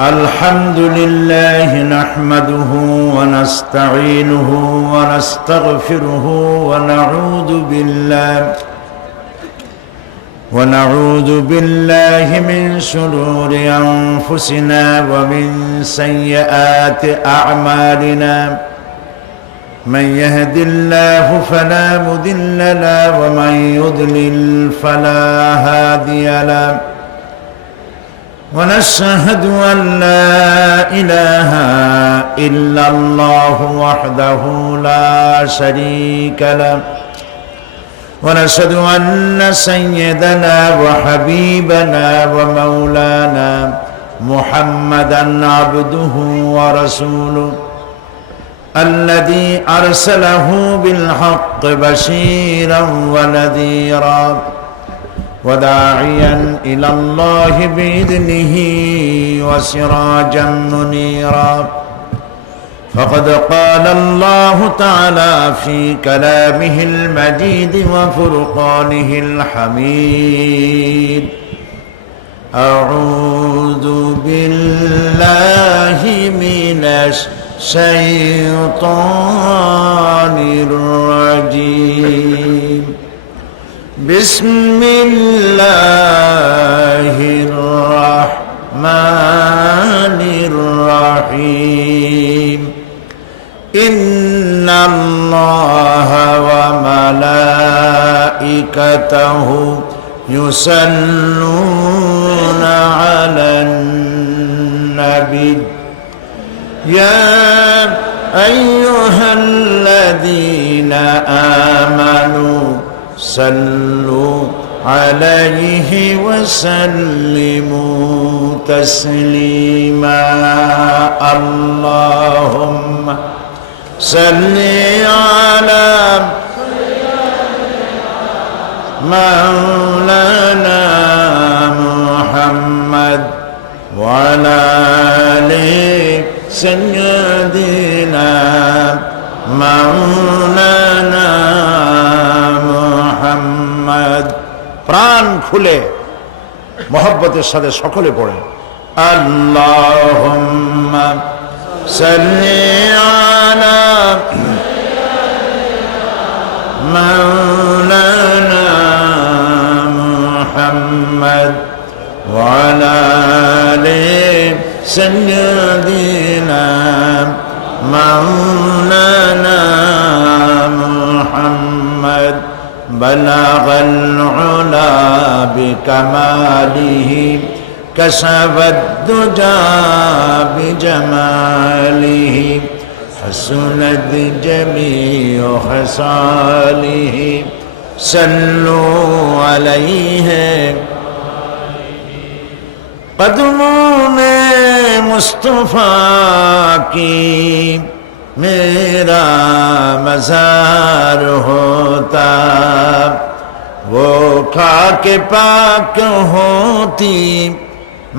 الحمد لله نحمده ونستعينه ونستغفره ونعوذ بالله من شرور أنفسنا ومن سيئات أعمالنا من يهد الله فلا مضل له ومن يضلل فلا هادي له ونشهد أن لا إله إلا الله وحده لا شريك له ونشهد أن سيدنا وحبيبنا ومولانا محمدا عبده ورسوله الذي أرسله بالحق بشيرا ونذيرا وداعيا إلى الله بإذنه وسراجا منيرا فقد قال الله تعالى في كلامه المجيد وفرقانه الحميد أعوذ بالله من الشيطان الرجيم بسم الله الرحمن الرحيم إن الله وملائكته يصلون على النبي يا أيها الذين آمنوا صلوا عليه وسلموا تسليما اللهم صل على مولانا محمد وعلى آل سيدنا مولانا محمد প্রাণ খুলে মোহব্বতের সাথে সকলে পড়ে আল্লাহুম্মা সাল্লি আলা মাওলানা মুহাম্মদ ওয়া আলা আলি সাইয়্যিদিনা মাওলানা মুহাম্মদ بلغ العلا بكماله كشف الدجى بجماله حسنت جميع خصاله صلوا عليه قدمون مصطفى کی मेरा मज़ार होता वो खाके पाक होती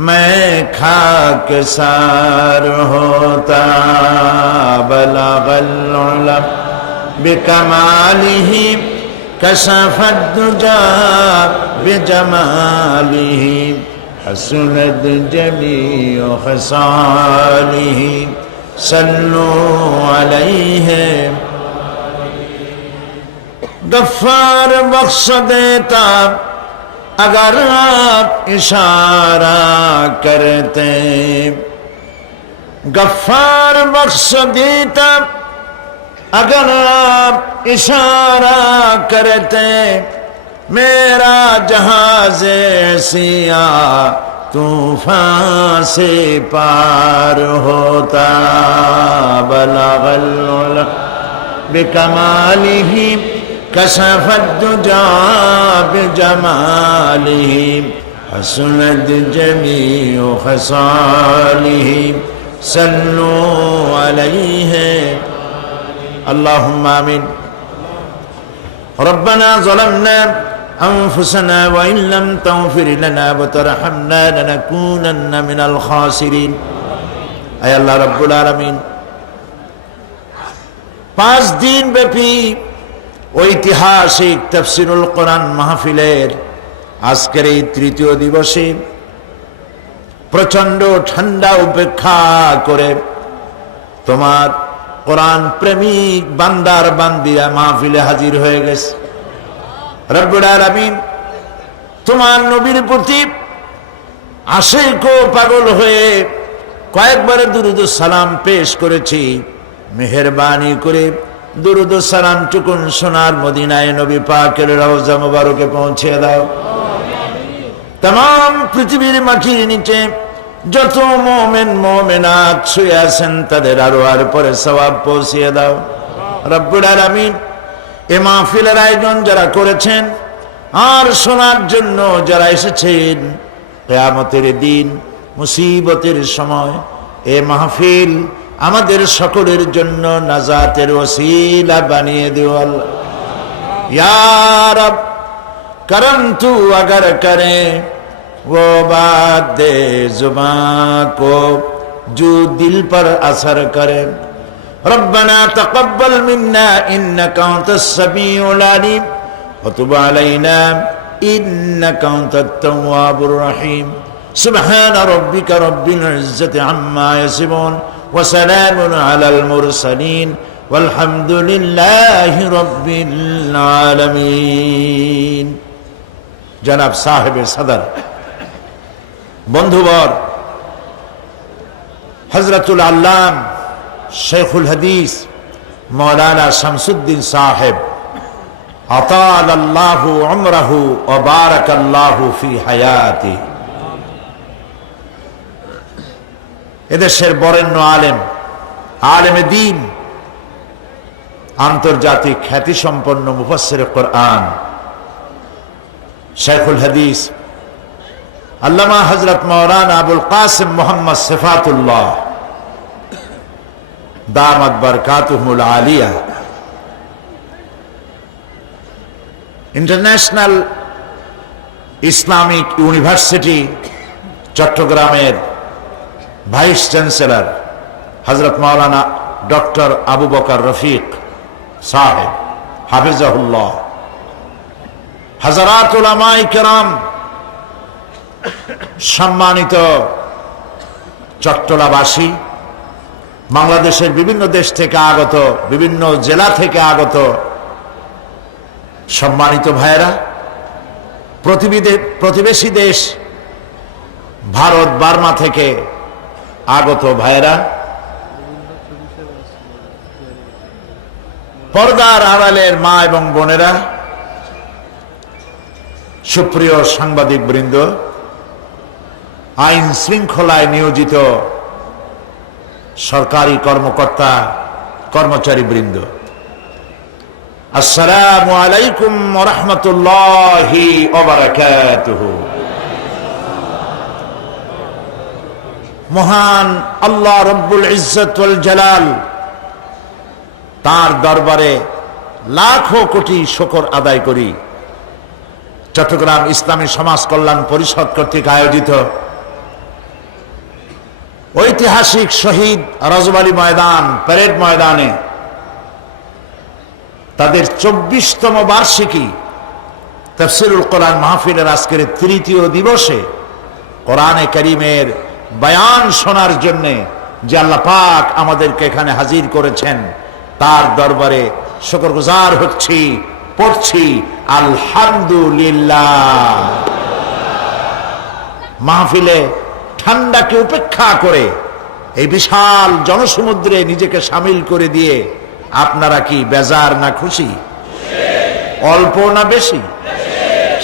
मैं खाक सार होता बलगल उला बिकमालिही कशफद दुजा बिजमालिही हसनत जमीउ खसालिही صلوا عليه गफ्फार बख्श देता अगर आप इशारा करते गफ्फार बख्श देता अगर आप इशारा करते मेरा जहाज़े सिया तूफान से पार होता बलगल उला बिकमालिही कशफद दुजा बिजमालिही हसनत जमीउ खसालिही सल्लू अलैहि अल्लाहुम्मा आमीन रब्बना ज़लमना أنفسنا وإن لم تغفر لنا وترحمنا لنكونن من الخاسرين أي الله رب العالمين 5 দিন ব্যাপী ঐতিহাসিক তাফসীরুল কোরআন মাহফিলের আজকের এই তৃতীয় দিবসে প্রচন্ড ঠান্ডা উপেক্ষা করে তোমার কোরআন প্রেমিক বান্দার বান্দিরা মাহফিলে হাজির হয়ে গেছে। রব্বুল আলামিন তোমার নবীর প্রতি আশিক ও পাগল হয়ে কয়েকবার দুরূদ ও সালাম পেশ করেছি। মেহেরবানি করে দুরূদ ও সালাম টুকুন সোনার মদিনায় নবী পাকের রওজা মুবারকে পৌঁছে দাও। तमाम পৃথিবীর মাটির নিচে যত মুমিন মুমিনাত শুয়ে আছেন তাদের আরোয়ার পরে সওয়াব পৌঁছিয়ে দাও। রব্বুল আলামিন এই মাহফিলের আয়োজন যারা করেছেন আর শোনার জন্য যারা এসেছেন, কিয়ামতের দিন মুসিবতের সময় এই মাহফিল আমাদের সকলের জন্য নাজাতের ওসিলা বানিয়ে দিও আল্লাহ। ইয়া রব करम तू अगर करे वो बात दे जुबां को जो दिल पर असर करे। रब्बना तक़ब्बल मिन्ना इन्नका अंतस समीउल अलीम व तुब अलैना इन्नका अंतत तव्वाबुर रहीम। सुब्हान रब्बिका रब्बिल इज्जति अम्मा यसिफून व सलामुन अलल मुरसलीन वल्हम्दुलिल्लाहि रब्बिल आलमीन। जनाब साहिब सदर, बंधुवर, हजरतुल अल्लाम शेखुल हदीस मौलाना शमसुद्दीन साहिब अताल अल्लाहु उम्रहु व बारकल्लाहु फी हयाती। এদেশের বরেণ্য আলেম, আলেমে দ্বীন, আন্তর্জাতিক খ্যাতিসম্পন্ন মুফাসসিরে কুরআন शेखुल हदीस अल्लामा हजरत मौलाना अबुल कासिम मोहम्मद सिफातुल्लाह दामत बरकातुहुल आलिया इंटरनेशनल इस्लामिक यूनिवर्सिटी चट्टग्रामेर भाइस चैंसलर हजरत मौलाना डॉक्टर अबू बकर रफीक साहेब हाफिज़हुल्लाह, हजरात उलामाए किराम, सम्मानित चट्टलाबासी, बांग्लादेशेर विभिन्न देश थेके आगत, विभिन्न जिला थेके आगत सम्मानित भाइरा, प्रतिवेशी देश भारत बार्मा थेके आगत भाइरा, पर्दार आड़ालेर मा एवं बोनेरा, सुप्रिय सांबादिक बृंद, आईन श्रृंखलाय नियोजित सरकारी कर्मकर्ता कर्मचारी बृंद, अस्सलामु आलैकुम व रहमतुल्लाहि व बाराकातुहु। महान अल्लाह रब्बुल इज्जत वल जलाल तार दरबारे लाखों कोटी शुक्र आदाय करी चट्टग्राम इस्लामी समाज कल्याण परिषद कर्तृक आयोजित ऐतिहासिक शहीद रजवाली मैदान परेड मैदाने तादेर 24तम बार्षिकी तफसीरुल कुरान महफिलेर आजकेर तृतीय दिवसे कुराने करीमेर बयान शोनार जन्य जे आल्लाह पाक आमादेरके एखाने हाजिर करेछेन तार दरबारे शुक्रगुजार हচ্ছি পড়ছি আলহামদুলিল্লাহ। মাহফিলে ঠান্ডাকে উপেক্ষা করে এই বিশাল জনসমুদ্রে নিজেকে শামিল করে দিয়ে আপনারা কি বেজার না খুশি? অল্প না বেশি?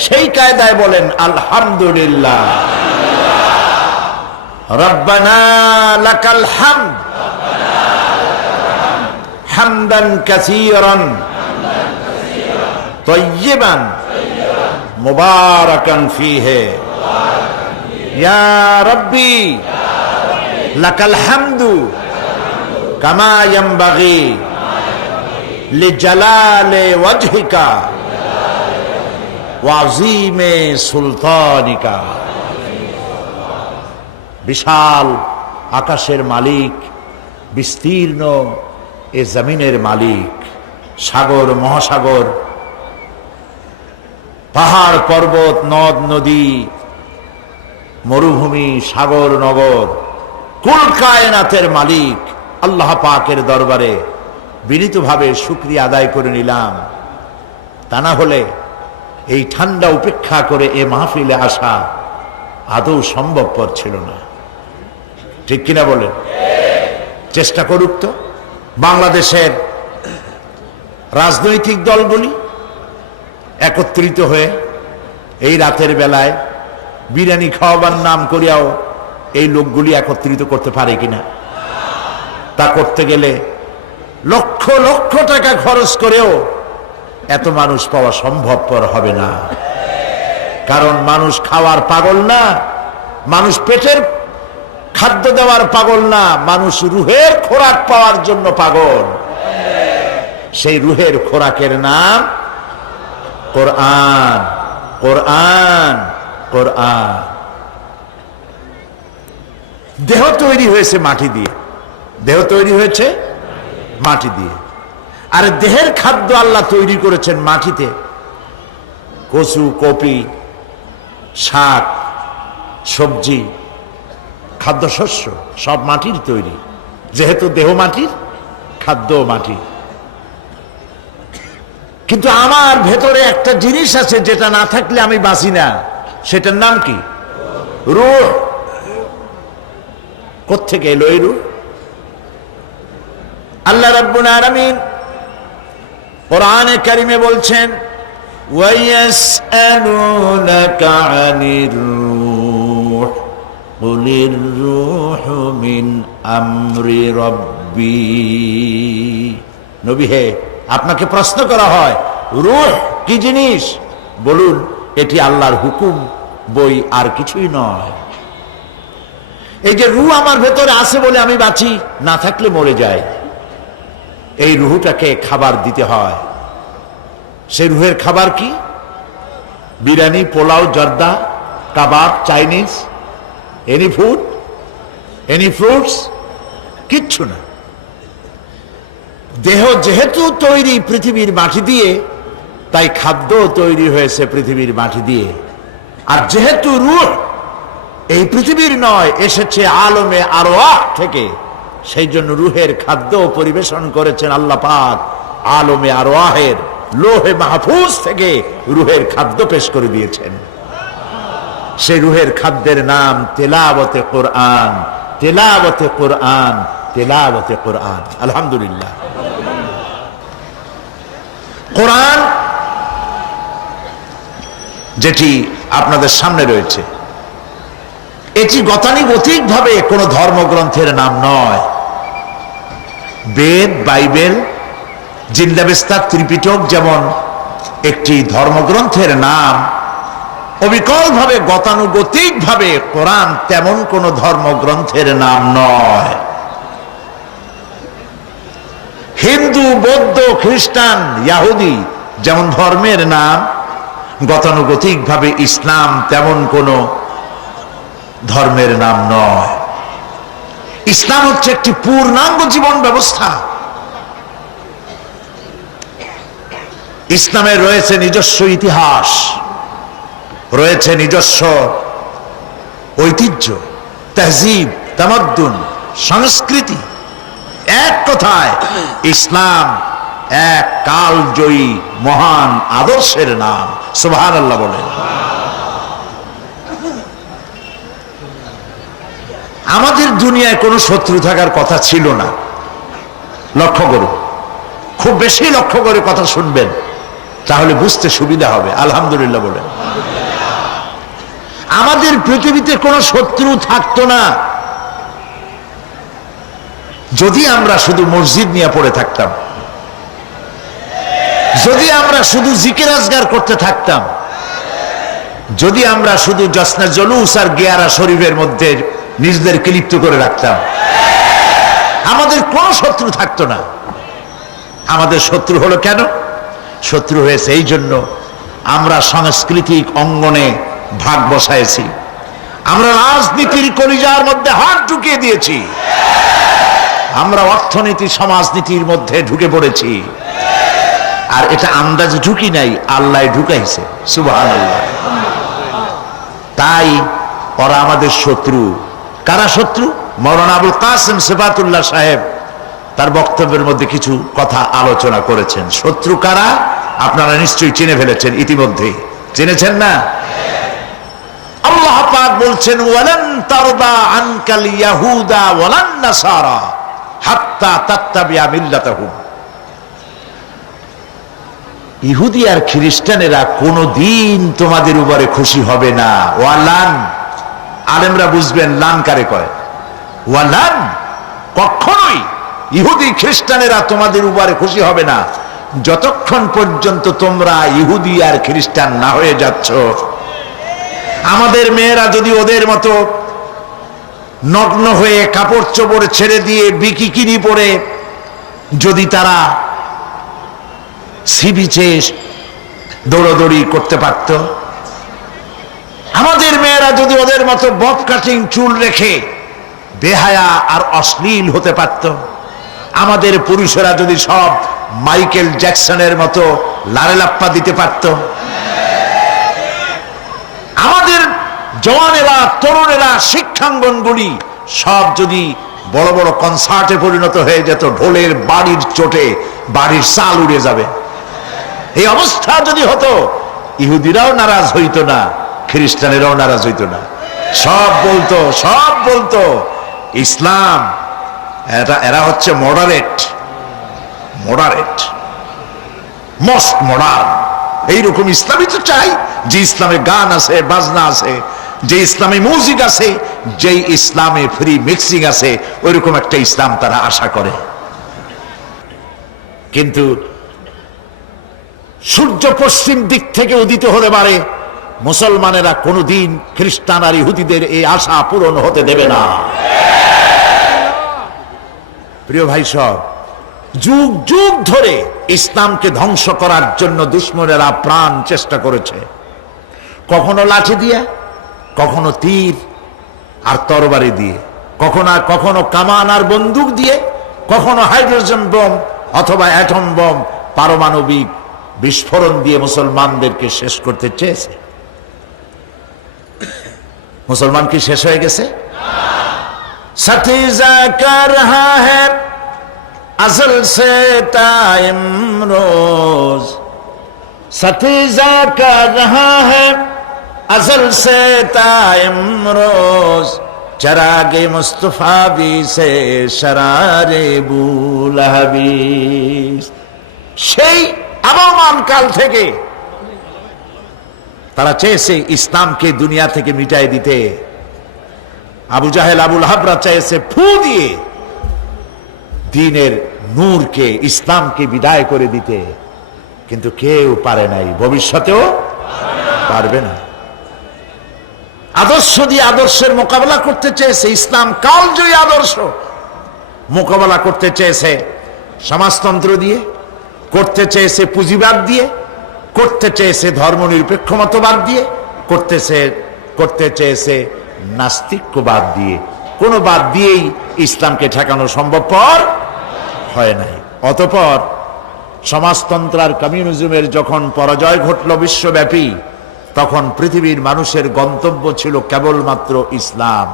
সেই কায়দায় বলেন আলহামদুলিল্লাহ। রব্বানা লাকাল হামদ হামদান কাসীরান তয়্যিবান মুবারাকান ফীহি ইয়া রাব্বি লাকাল হামদু কামা ইয়ানবাগি লিজালালি ওয়াজহিকা ওয়া আযীমি সুলতানিকা। বিশাল আকাশের মালিক, বিস্তীর্ণ এ জমিনের মালিক, সাগর মহাসাগর পাহাড় পর্বত নদ নদী মরুভূমি সাগর নগর কুল কায়নাতের মালিক আল্লাহ পাকের দরবারে বিনীতভাবে শুকরিয়া আদায় করে নিলাম। তা না হলে এই ঠান্ডা উপেক্ষা করে এ মাহফিলে আসা আদৌ সম্ভবপর ছিল না। ঠিক কিনা বলেন? চেষ্টা করুক তো বাংলাদেশের রাজনৈতিক দলগুলি একত্রিত হয়ে এই রাতের বেলায় বিরিয়ানি খাওয়াবার নাম করিয়াও এই লোকগুলি একত্রিত করতে পারে কিনা? তা করতে গেলে লক্ষ লক্ষ টাকা খরচ করেও এত মানুষ পাওয়া সম্ভবপর হবে না। কারণ মানুষ খাওয়ার পাগল না, মানুষ পেটের খাদ্য দেওয়ার পাগল না, মানুষ রুহের খোরাক পাওয়ার জন্য পাগল। সেই রুহের খোরাকের নাম কোরআন। কোরআন কোরআন। দেহ তৈরি হয়েছে মাটি দিয়ে, দেহ তৈরি হয়েছে মাটি দিয়ে। আর দেহের খাদ্য আল্লাহ তৈরি করেছেন মাটিতে। কচু, কপি, শাক, সবজি, খাদ্যশস্য সব মাটির তৈরি। যেহেতু দেহ মাটির, খাদ্য মাটি। কিন্তু আমার ভেতরে একটা জিনিস আছে যেটা না থাকলে আমি বাঁচি না। সেটার নাম কি? রূহ। কোত্থেকে এলো এই রূহ? আল্লাহ রাব্বুল আলামিন কোরআনে কারিমে বলছেন, ওয়ায়াসআলুনাকা আনির রূহ কুলির রূহু মিন আমরি রাব্বি। নবী হে, আপনাকে প্রশ্ন করা হয় রূহ কি জিনিস? বলুন, এটি আল্লাহর হুকুম, বই আর কিছুই নয়। এই যে রূহ আমার ভেতরে আছে বলে আমি বাঁচি, না থাকলে মরে যায়। এই রূহটাকে খাবার দিতে হয়। সেই রূহের খাবার কি? বিরিয়ানি, পোলাও, জর্দা, কাবাব, Chinese, any food, any fruits, কিচ্ছু না। দেহ যেহেতু তৈরি পৃথিবীর মাটি দিয়ে, তাই খাদ্য তৈরি হয়েছে পৃথিবীর মাটি দিয়ে। আর যেহেতু রূহ এই পৃথিবীর নয়, এসেছে আলমে আরওয়াহ থেকে, সেই জন্য রূহের খাদ্য পরিবেশন করেছেন আল্লাহ পাক আলমে আরওয়াহের লোহে মাহফুজ থেকে রূহের খাদ্য পেশ করে দিয়েছেন। সেই রূহের খাদ্যের নাম তেলাওয়াতে কোরআন। তেলাওয়াতে কোরআন, তেলাওয়াতে কোরআন। আলহামদুলিল্লাহ। কোরআন যেটি আপনাদের সামনে রয়েছে, এটি গতানুগতিক ভাবে কোন ধর্মগ্রন্থের নাম নয়। বেদ, বাইবেল, জিন্দাবেস্তা, ত্রিপিটক যেমন একটি ধর্মগ্রন্থের নাম, অবিকল ভাবে গতানুগতিক ভাবে কোরআন তেমন কোন ধর্মগ্রন্থের নাম নয়। হিন্দু, বৌদ্ধ, খ্রিস্টান, ইহুদি যেমন ধর্মের নাম, গতানুগতিক ভাবে ইসলাম তেমন কোন ধর্মের নাম নয়। ইসলাম হচ্ছে একটি পূর্ণাঙ্গ জীবন ব্যবস্থা। ইসলামের রয়েছে নিজস্ব ইতিহাস, রয়েছে নিজস্ব ঐতিহ্য, তাহজিব, তামাদ্দুন, সংস্কৃতি। এক কথায় ইসলাম এক কালজয়ী মহান আদর্শের নাম। সুবহানাল্লাহ বলেন। আমাদের দুনিয়ায় কোনো শত্রু থাকার কথা ছিল না। লক্ষ্য করুন, খুব বেশি লক্ষ্য করে কথা শুনবেন, তাহলে বুঝতে সুবিধা হবে। আলহামদুলিল্লাহ বলেন। আমাদের পৃথিবীতে কোনো শত্রু থাকতো না যদি আমরা শুধু মসজিদ নিয়ে পড়ে থাকতাম, যদি আমরা শুধু জিকির আজগার করতে থাকতাম, যদি আমরা শুধু জশ্নে জলুস আর গিয়ারা শরীফের মধ্যে নিজেদেরকে লিপ্ত করে রাখতাম, আমাদের কোনো শত্রু থাকতো না। আমাদের শত্রু হলো কেন? শত্রু হয়েছে এই জন্য আমরা সাংস্কৃতিক অঙ্গনে ভাগ বসাইছি, আমরা রাজনীতির কলিজার মধ্যে হাত ঢুকিয়ে দিয়েছি, আমরা অর্থনীতি সমাজনীতির মধ্যে ঢুকে পড়েছি, আর এটা আন্দাজ ঢুকি নাই, আল্লাহ ঢুকাইছে, সুবহানাল্লাহ। তাই ওরা আমাদের শত্রু। কারা শত্রু? মাওলানা আবুল কাসেম সিফাতুল্লাহ সাহেব তার বক্তব্যের মধ্যে কিছু কথা আলোচনা করেছেন। শত্রু কারা আপনারা নিশ্চয়ই চিনে ফেলেছেন, ইতিমধ্যে চিনেছেন না? আল্লাহ পাক বলছেন, ওয়ালান তারদা আনকাল ইয়াহুদা ওয়ালান নাসারা হাত্তা তাত্তাবিআ মিল্লাতাহুম। ইহুদি আর খ্রিস্টানেরা কোনদিন তোমাদের উপরে খুশি হবে না। ওয়ালান, আলেমরা বুঝবেন লান কারে কয়। ওয়ালান, কখনোই ইহুদি খ্রিস্টানেরা তোমাদের উপরে খুশি হবে না যতক্ষণ পর্যন্ত তোমরা ইহুদি আর খ্রিস্টান না হয়ে যাচ্ছ। আমাদের মেয়েরা যদি ওদের মতো নগ্ন হয়ে কাপড় চোপড় ছেড়ে দিয়ে বিকিনি পরে যদি তারা সি বিচে দৌড়াদৌড়ি করতে পারত, আমাদের মেয়েরা যদি ওদের মতো বব কাটিং চুল রেখে বেহায়া আর অশ্লীল হতে পারত, আমাদের পুরুষেরা যদি সব মাইকেল জ্যাকসনের মতো লারেলাপ্পা দিতে পারত, আমাদের জওয়ানেরা তরুণেরা শিক্ষাঙ্গনগুলি সব যদি বড় বড় কনসার্টে পরিণত হয়ে যেত, ঢোলের বাড়ির চোটে বাড়ির চাল উড়ে যাবে, এই অবস্থা যদি হতো, ইহুদিরাও নারাজ হইতো না, খ্রিস্টানেরাও নারাজ হইতো না। সব বলতো ইসলাম এরা হচ্ছে মডারেট, মোস্ট মডার্ন। এইরকম ইসলামই তো চাই, যে ইসলামে গান আছে, বাজনা আছে, যে ইসলামে মিউজিক আছে, যে ইসলামে ফ্রি মিক্সিং আছে, ওইরকম একটা ইসলাম তারা আশা করে। কিন্তু সূর্য পশ্চিম দিক থেকে উদিত হতে পারে, মুসলমানেরা কোনদিন খ্রিস্টান আর ইহুদিদের এই আশা পূরণ হতে দেবে না। প্রিয় ভাই সব, যুগ যুগ ধরে ইসলামকে ধ্বংস করার জন্য দুশমনেরা প্রাণ চেষ্টা করেছে, কখনো লাঠি দিয়ে, কখনো তীর আর তরবারি দিয়ে, কখনো কামান আর বন্দুক দিয়ে, কখনো হাইড্রোজেন বোম অথবা অ্যাটম বোম, পারমাণবিক বিস্ফোরণ দিয়ে মুসলমানদেরকে শেষ করতে চেয়েছে। মুসলমান কি শেষ হয়ে গেছে? সতীজা কর রহা হ্যায় असल से टाइम रोज, सतीजा कर रहा है असल से टाइम रोज, चरागे मुस्तफा भी से शरारे बुलहबी। সেই আবহমান কাল থেকে তারা চেয়েছে ইসলামকে দুনিয়া থেকে মিটাই দিতে। আবু জাহেল, আবুল হাবরা চেয়েছে ফু দিয়ে দ্বীনের নূরকে, ইসলামকে বিদায় করে দিতে, কিন্তু কেউ পারে নাই, ভবিষ্যতেও পারবে না। আদর্শ দিয়ে আদর্শের মোকাবেলা করতে চেয়েছে, ইসলাম কালজয়ী আদর্শ মোকাবেলা করতে চেয়েছে সমাজতন্ত্র দিয়ে, করতে চেয়েছে পুঁজিবাদ দিয়ে, করতে চেয়েছে ধর্মনিরপেক্ষ মতবাদ দিয়ে, করতে চেয়েছে নাস্তিক্যবাদ দিয়ে। কোনো বাদ দিয়েই ইসলামকে ঠেকানো সম্ভবপর হয় নাই। অতঃপর সমাজতন্ত্র আর কমিউনিজমের যখন পরাজয় ঘটল বিশ্বব্যাপী, তখন পৃথিবীর মানুষের গন্তব্য ছিল কেবলমাত্র ইসলাম,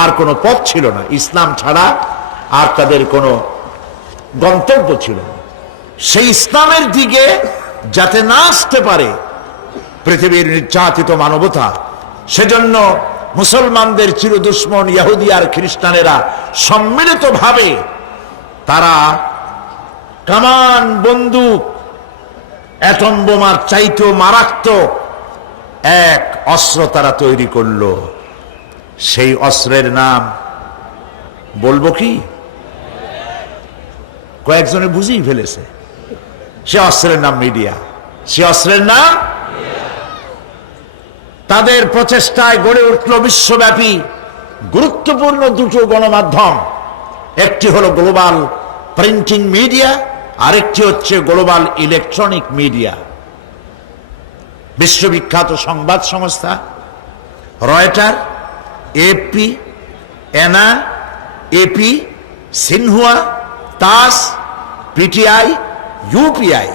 আর কোনো পথ ছিল না। ইসলাম ছাড়া আর তাদের কোনো গন্তব্য ছিল না। সেই ইসলামের দিকে যাতে না আসতে পারে পৃথিবীর নির্যাতিত মানবতা, সেজন্য মুসলমানদের চিরদুশ্মন ইহুদি আর খ্রিস্টানেরা সম্মিলিতভাবে তারা কামান, বন্দুক, অ্যাটম বোমার চাইতেও মারাত্মক এক অস্ত্র তারা তৈরি করলো। সেই অস্ত্রের নাম বলবো কি? কয়েকজনে বুঝেই ফেলেছে। সে অস্ত্রের নাম মিডিয়া। সে অস্ত্রের নাম, তাদের প্রচেষ্টায় গড়ে উঠল বিশ্বব্যাপী গুরুত্বপূর্ণ দুটো গণমাধ্যম। একটি হলো গ্লোবাল প্রিন্টিং মিডিয়া, আরেকটি হচ্ছে গ্লোবাল ইলেকট্রনিক মিডিয়া। বিশ্ববিখ্যাত সংবাদ সংস্থা রয়টার, এপি, এনা, এপি, সিনহুয়া, তাস, পিটিআই, ইউপিআই,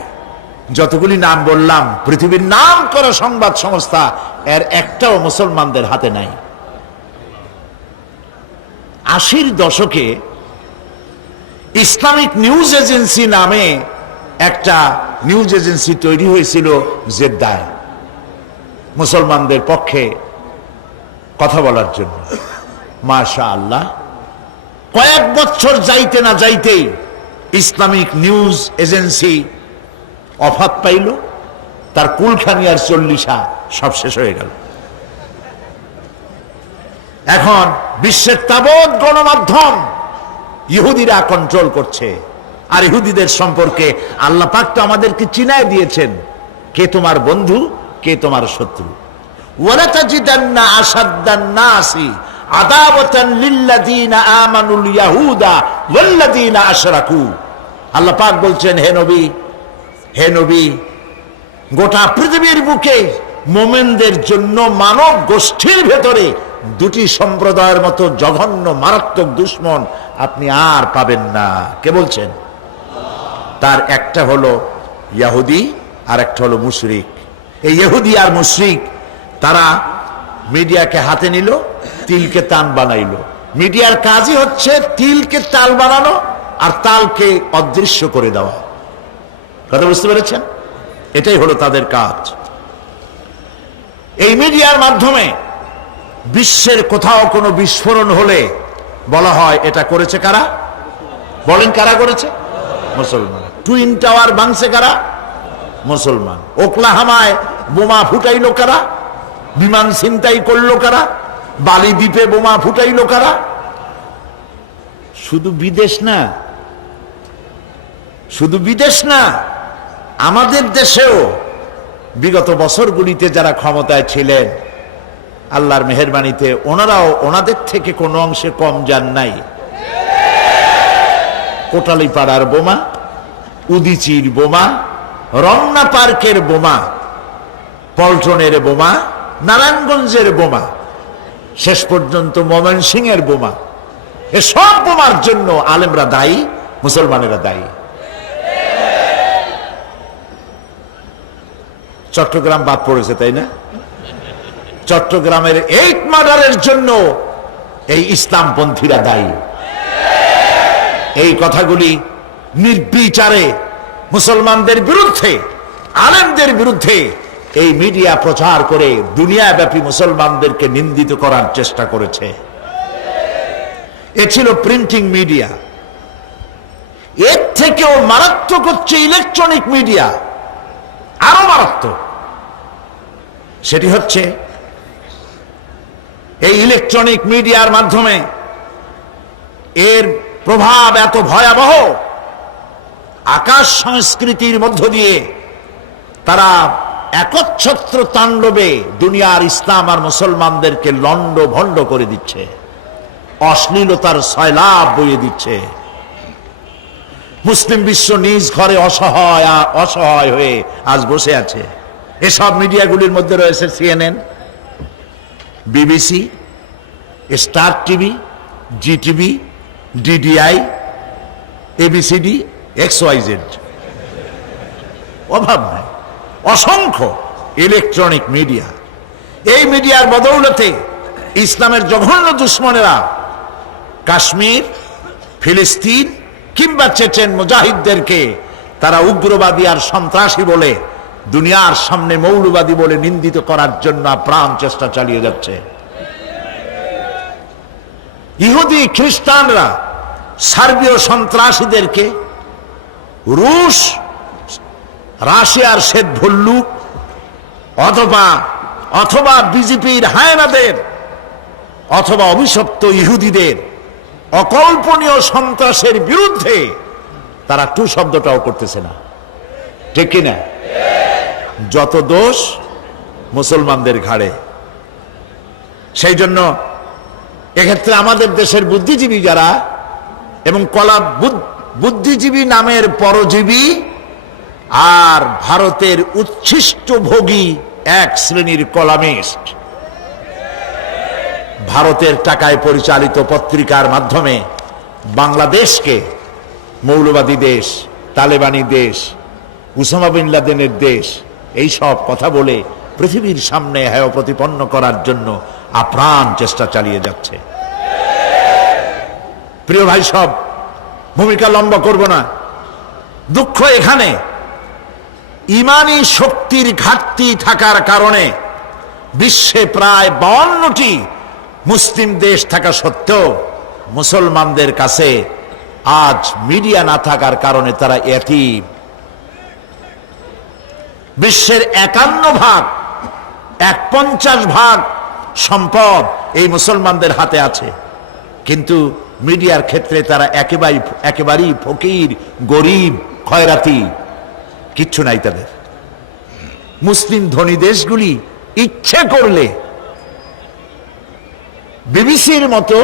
যতগুলি নাম বললাম, পৃথিবীর নাম করা সংবাদ সংস্থা, এর একটাও মুসলমানদের হাতে নাই। 80-র দশকে ইসলামিক নিউজ এজেন্সি নামে একটা নিউজ এজেন্সি তৈরি হয়েছিল জেদ্দায়, মুসলমানদের পক্ষে কথা বলার জন্য। মাশাআল্লাহ, কয়েক বছর যাইতে না যাইতেই ইসলামিক নিউজ এজেন্সি অফাত পাইল, তার কুলখানি আর চল্লিশা সব শেষ হয়ে গেল। এখন বিশ্বের তাবৎ গণমাধ্যম ইহুদিরা কন্ট্রোল করছে। আর ইহুদিদের সম্পর্কে আল্লাহ পাক তো আমাদেরকে চিনায় দিয়েছেন কে তোমার বন্ধু, কে তোমার শত্রু। ওয়ালা তাজিদান্না আশাদ্দান নাসি আদাওয়াতান লিল্লাযিনা আমানুল ইয়াহুদা ওয়াল্লাযিনা আশরাকু। আল্লাহ পাক বলছেন, হে নবী, গোটা পৃথিবীর বুকে মুমিনদের জন্য মানব গোষ্ঠীর ভেতরে দুটি সম্প্রদায়ের মতো জঘন্য মারাত্মক দুশ্মন আপনি আর পাবেন না। কে বলছেন? তার একটা হলো ইহুদি আর একটা হলো মুশরিক। এই ইহুদি আর মুশরিক তারা মিডিয়াকে হাতে নিল, তিলকে তান বানাইলো। মিডিয়ার কাজই হচ্ছে তিলকে তাল বানানো আর তালকে অদৃশ্য করে দেওয়া। কথা বুঝতে পেরেছেন? এটাই হলো তাদের কাজ। এই মিডিয়ার মাধ্যমে বিশ্বের কোথাও কোনো বিস্ফোরণ হলে বলা হয় এটা করেছে কারা? বলেন, কারা করেছে? মুসলমান। টুইন টাওয়ার ভাঙছে কারা? মুসলমান। ওকলাহামায় বোমা ফুটাইলো কারা? বিমান ছিনতাই করলো কারা? বালি দ্বীপে বোমা ফুটাইলো কারা? শুধু বিদেশ না, আমাদের দেশেও বিগত বছরগুলিতে যারা ক্ষমতায় ছিলেন, আল্লাহর মেহেরবানিতে ওনারাও ওনাদের থেকে কোনো অংশে কম যান নাই। কোটালীপাড়ার বোমা, উদিচির বোমা, রমনা পার্কের বোমা, পল্টনের বোমা, নারায়ণগঞ্জের বোমা, শেষ পর্যন্ত ময়মনসিংহের বোমা, এসব বোমার জন্য আলেমরা দায়ী, মুসলমানেরা দায়ী। চট্টগ্রাম বাদ পড়েছে, তাই না? চট্টগ্রামের 8 মার্ডারের জন্য এই ইসলামপন্থীরা দায়ী। এই কথাগুলি নির্বিচারে মুসলমানদের বিরুদ্ধে, আলেমদের বিরুদ্ধে এই মিডিয়া প্রচার করে দুনিয়াব্যাপী মুসলমানদেরকে নিন্দিত করার চেষ্টা করেছে। এ ছিল প্রিন্টিং মিডিয়া। এর থেকেও মারাত্মক হচ্ছে ইলেকট্রনিক মিডিয়া, আরো মারাত্মক। সেটি হচ্ছে এই ইলেকট্রনিক মিডিয়ার মাধ্যমে এর প্রভাব এত ভয়াবহ, আকাশ সংস্কৃতির মধ্য দিয়ে তারা একচ্ছত্র তাণ্ডবে দুনিয়ার ইসলাম আর মুসলমানদেরকে লন্ড ভন্ড করে দিচ্ছে, অশ্লীলতার সয়লাব বইয়ে দিচ্ছে। মুসলিম বিশ্ব নিজ ঘরে অসহায় হয়ে আজ বসে আছে। এসব মিডিয়াগুলির মধ্যে রয়েছে CNN, BBC, star TV, GTV, DDI, ABCD, XYZ, অভাব নাই, অসংখ্য ইলেকট্রনিক মিডিয়া। এই মিডিয়ার বদৌলতে ইসলামের জঘন্য দুশ্মনেরা কাশ্মীর, ফিলিস্তিন কিংবা চেচেন মুজাহিদদেরকে তারা উগ্রবাদী আর সন্ত্রাসী বলে দুনিয়ার সামনে মৌলবাদী বলে নিন্দিত করার জন্য প্রাণ চেষ্টা চালিয়ে যাচ্ছে। ইহুদি খ্রিস্টানরা সার্বীয় সন্ত্রাসীদেরকে রুশ, রাশিয়ার শ্বেত ভল্লুক অথবা বিজেপির হায়নাদের অথবা অভিশপ্ত ইহুদিদের অকল্পনীয় সন্ত্রাসের বিরুদ্ধে তারা টু শব্দটাও করতেছে না, ঠিক কিনা? যত দোষ মুসলমানদের ঘাড়ে। সেই জন্য এক্ষেত্রে আমাদের দেশের বুদ্ধিজীবী যারা এবং বুদ্ধিজীবী নামের পরজীবী আর ভারতের উচ্ছিষ্ট ভোগী এক শ্রেণীর কলামিস্ট, ভারতের টাকায় পরিচালিত পত্রিকার মাধ্যমে বাংলাদেশকে মৌলবাদী দেশ, তালেবানি দেশ, উসামা বিন লাদেনের দেশ, এই সব কথা বলে পৃথিবীর সামনে হেয় প্রতিপন্ন করার জন্য আপ্রাণ চেষ্টা চালিয়ে যাচ্ছে। প্রিয় ভাই, সব ভূমিকা লম্বা করব না। দুঃখ এখানে, ইমানি শক্তির ঘাটতি থাকার কারণে বিশ্বে প্রায় 52টি মুসলিম দেশ থাকা সত্ত্বেও মুসলমানদের কাছে আজ মিডিয়া না থাকার কারণে তারা এতিম। বিশ্বের 51% সম্পদ এই মুসলমানদের হাতে আছে, কিন্তু মিডিয়ার ক্ষেত্রে তারা একেবারেই ফকির, গরিব, খয়রাতি, কিচ্ছু নাই তাদের। মুসলিম ধনী দেশগুলি ইচ্ছে করলে বিবিসির মতো,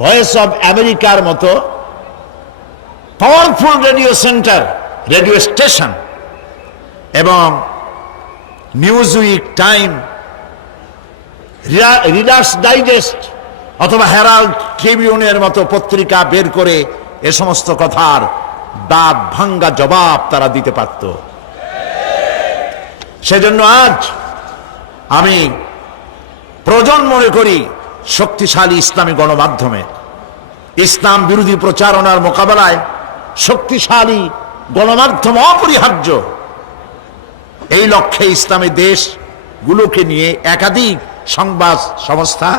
ভয়েস অব আমেরিকার মতো powerful radio centre, radio station এবং নিউজউইক, টাইম, রিডার্স ডাইজেস্ট অথবা হেরাল্ড ট্রিবিউনের মতো পত্রিকা বের করে এ সমস্ত কথার দাঁত ভাঙ্গা জবাব তারা দিতে পারত। সেজন্য আজ আমি প্রয়োজন মনে করি শক্তিশালী ইসলামী গণমাধ্যমে ইসলাম বিরোধী প্রচারণার মোকাবেলায় শক্তিশালী গণমাধ্যম অপরিহার্য। এই লক্ষ্যে ইসলামী দেশগুলোকে নিয়ে একাধিক সংবাদ সংস্থা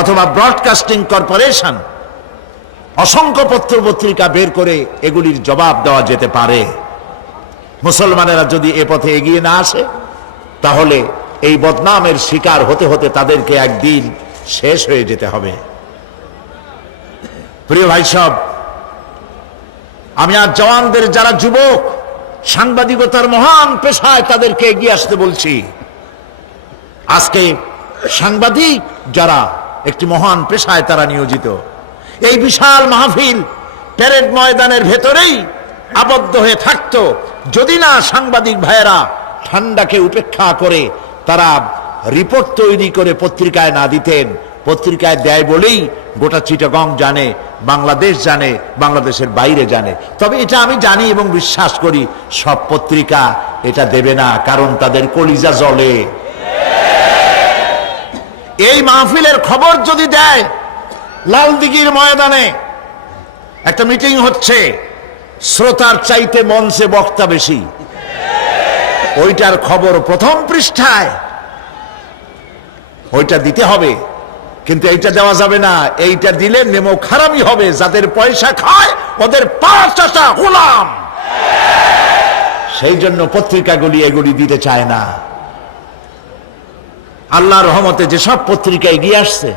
অথবা ব্রডকাস্টিং কর্পোরেশন অসংখ্য পত্র পত্রিকা বের করে এগুলির জবাব দেওয়া যেতে পারে। মুসলমানেরা যদি এ পথে এগিয়ে না আসে, তাহলে এই বদনামের শিকার হতে হতে তাদেরকে একদিন শেষ হয়ে যেতে হবে। প্রিয় ভাই সব, আমি আজ জওয়ানদের, যারা যুবক সাংবাদিকতার মহান পেশায়, তাদেরকে এগিয়ে আসতে বলছি। আজকে সাংবাদিক যারা একটি মহান পেশায় তারা নিয়োজিত, এই বিশাল মাহফিল প্যারেড ময়দানের ভেতরেই আবদ্ধ হয়ে থাকতো যদি না সাংবাদিক ভাইয়েরা ঠান্ডাকে উপেক্ষা করে তারা রিপোর্ট তৈরি করে পত্রিকায় না দিতেন। পত্রিকায় দেয় বলেই গোটা চিটাগং জানে, বাংলাদেশ জানে, বাংলাদেশের বাইরে জানে। তবে এটা আমি জানি এবং বিশ্বাস করি সব পত্রিকা এটা দেবে না, কারণ তাদের কলিজা জ্বলে। এই মাহফিলের খবর যদি দেয় লালদিঘির ময়দানে একটা মিটিং হচ্ছে, শ্রোতার চাইতে মঞ্চে বক্তা বেশি, ওইটার খবর প্রথম পৃষ্ঠায়, ওইটা দিতে হবে। কিন্তু এইটা দেওয়া যাবে না, এইটা দিলে নেমো খারাপই হবে। যাদের পয়সা খায় ওদের পাঁচটা গোলাম, সেই জন্য পত্রিকাগুলি এগুলি দিতে চায় না। আল্লাহর রহমতে যেসব পত্রিকা এগিয়ে আসছে,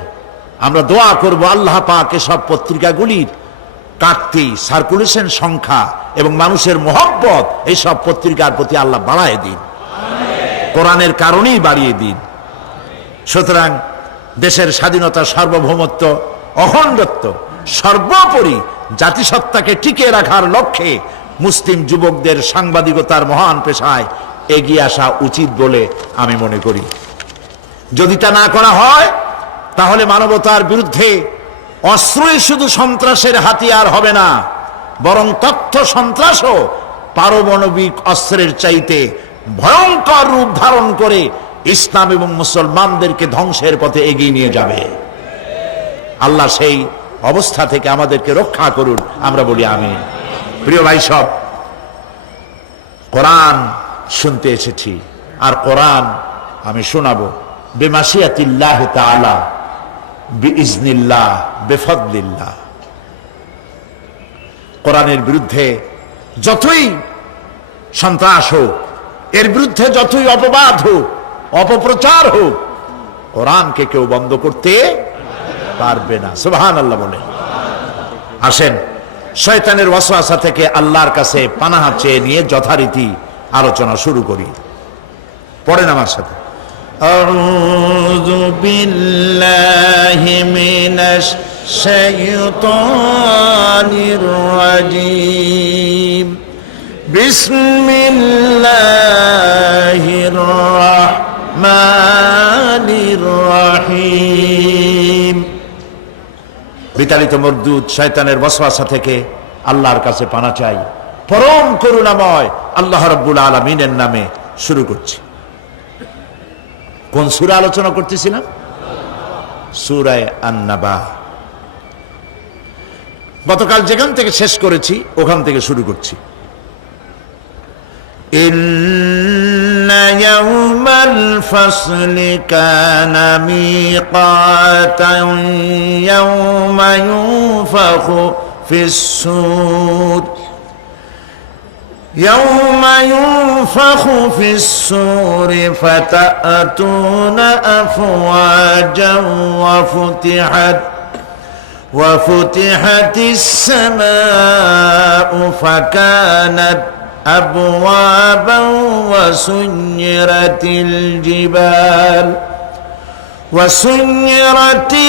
আমরা দোয়া করব আল্লাহ পাক এসব পত্রিকাগুলির কাটতি, সার্কুলেশন সংখ্যা এবং মানুষের মহব্বত এইসব পত্রিকার প্রতি আল্লাহ বাড়ায় দিন, কোরআনের কারণেই বাড়িয়ে দিন। সুতরাং দেশের স্বাধীনতা, সার্বভৌমত্ব, অখণ্ডত্ব, সর্বোপরি জাতিসত্তাকে টিকিয়ে রাখার লক্ষ্যে মুসলিম যুবকদের সাংবাদিকতার মহান পেশায় এগিয়ে আসা উচিত বলে আমি মনে করি। যদি তা না করা হয়, তাহলে মানবতার বিরুদ্ধে অস্ত্রই শুধু সন্ত্রাসের হাতিয়ার হবে না, বরং তথ্য সন্ত্রাসও পারমাণবিক অস্ত্রের চাইতে ভয়ঙ্কর রূপ ধারণ করে ইসলাম এবং মুসলমানদেরকে ধ্বংসের পথে এগিয়ে নিয়ে যাবে। আল্লাহ সেই অবস্থা থেকে আমাদেরকে রক্ষা করুন, আমরা বলি আমিন। প্রিয় ভাই সব, কোরআন শুনতে এসেছি, আর কোরআন আমি শোনাবো বেমাশিয়াতিল্লাহ তাআলা, বিইজনিল্লাহ, বেফদলিল্লাহ। কোরআনের বিরুদ্ধে যতই সন্ত্রাস হোক, এর বিরুদ্ধে যতই অপবাদ হোক, অপপ্রচার হোক, কোরআনকে কেউ বন্ধ করতে পারবে না। সুবহানাল্লাহ বলে। আসেন শয়তানের ওয়াসওয়াসা থেকে আল্লাহর কাছে পানাহ চেয়ে নিয়ে যথারীতি আলোচনা শুরু করি। পড়েন আমার সাথে। আউযু বিল্লাহি মিনাশ শাইতানির রাজীম। বিসমিল্লাহির রাহমানির রহিম। বিতাড়িত মরদুদ শয়তানের ওয়াসওয়াসা থেকে আল্লাহর কাছে পানা চাই। পরম করুণাময় আল্লাহ রাব্বুল আলামিনের নামে শুরু করছি। কোন সূরা আলোচনা করতেছিলাম? সূরা আন-নাবা। গতকাল যেখান থেকে শেষ করেছি ওখান থেকে শুরু করছি। ইন্না ইয়াওমাল ফাসলি কানা মিকাতান ইয়াওমা ইউনফাখু ফিস-সূর يوم ينفخ في الصور فتأتون أفواجا وفتحت السماء فكانت أبوابا وسيرت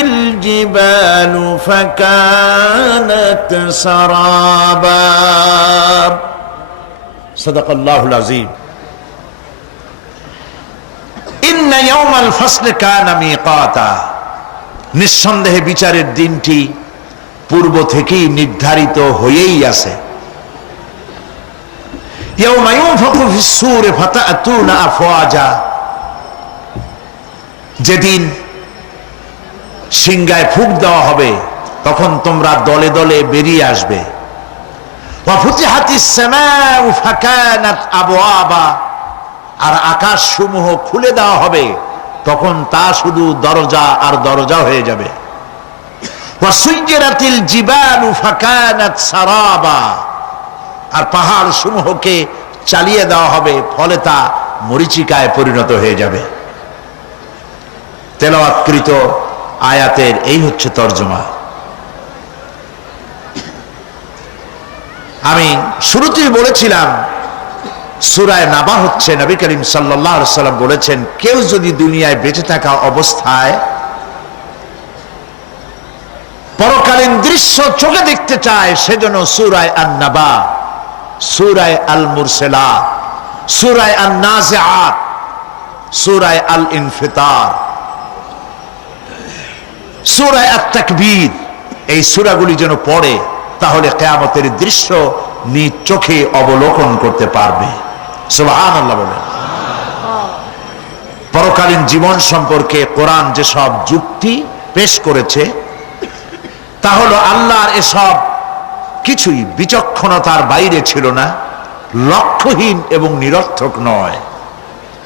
الجبال فكانت سرابا সাদাকাল্লাহুল আযীম। ইন্না ইয়াওমাল ফাসলি কানা মিকাতা, নিঃসন্দেহে বিচারের দিনটি পূর্ব থেকেই নির্ধারিত হয়েই আছে। ইয়াওমা ইউনফাখু ফিস-সূর ফাতাতুনা আফওয়াজা, যেদিন সিংহায় ফুঁক দেওয়া হবে তখন তোমরা দলে দলে বেরিয়ে আসবে। আর আকাশ সমূহ খুলে দেওয়া হবে, তখন তা শুধু দরজা আর দরজা হয়ে যাবে। আর পাহাড় সমূহকে চালিয়ে দেওয়া হবে, ফলে তা মরীচিকায় পরিণত হয়ে যাবে। তেলাওয়াতকৃত আয়াতের এই হচ্ছে তরজমা। আমি শুরুতেই বলেছিলাম সূরা নাবা হচ্ছে, নবী করিম সাল্লাল্লাহু আলাইহি ওয়াসাল্লাম বলেছেন, কেউ যদি দুনিয়ায় বেঁচে থাকা অবস্থায় পরকালীন দৃশ্য চোখে দেখতে চায় সেজন্য সূরা আন-নাবা, সূরা আল-মুরসালাত, সূরা আন-নাজিআত, সূরা আল-ইনফিতার, সূরা আত-তাকবীর, এই সূরাগুলি যেন পড়ে, তাহলে কিয়ামতের দৃশ্য নিজ চোখে অবলোকন করতে পারবে। সুবহানাল্লাহ বলেন। পরকালীন জীবন সম্পর্কে কোরআন যেসব যুক্তি পেশ করেছে তা হলো আল্লাহর এসব কিছুই বিচক্ষণতার বাইরে ছিল না, লক্ষ্যহীন এবং নিরর্থক নয়।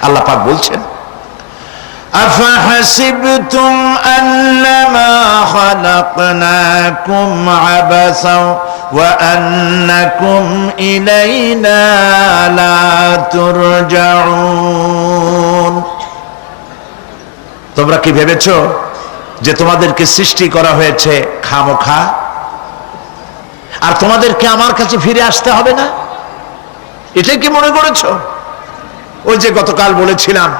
আল্লাহ পাক বলছেন, أفحسبتم أنما خلقناكم عبثا وأنكم إلينا لا ترجعون। তোমরা কি ভেবেছো যে তোমাদেরকে সৃষ্টি করা হয়েছে খামোখা আর তোমাদেরকে আমার কাছে ফিরে আসতে হবে না? এটাই কি মনে করেছো? ওই যে গতকাল বলেছিলাম,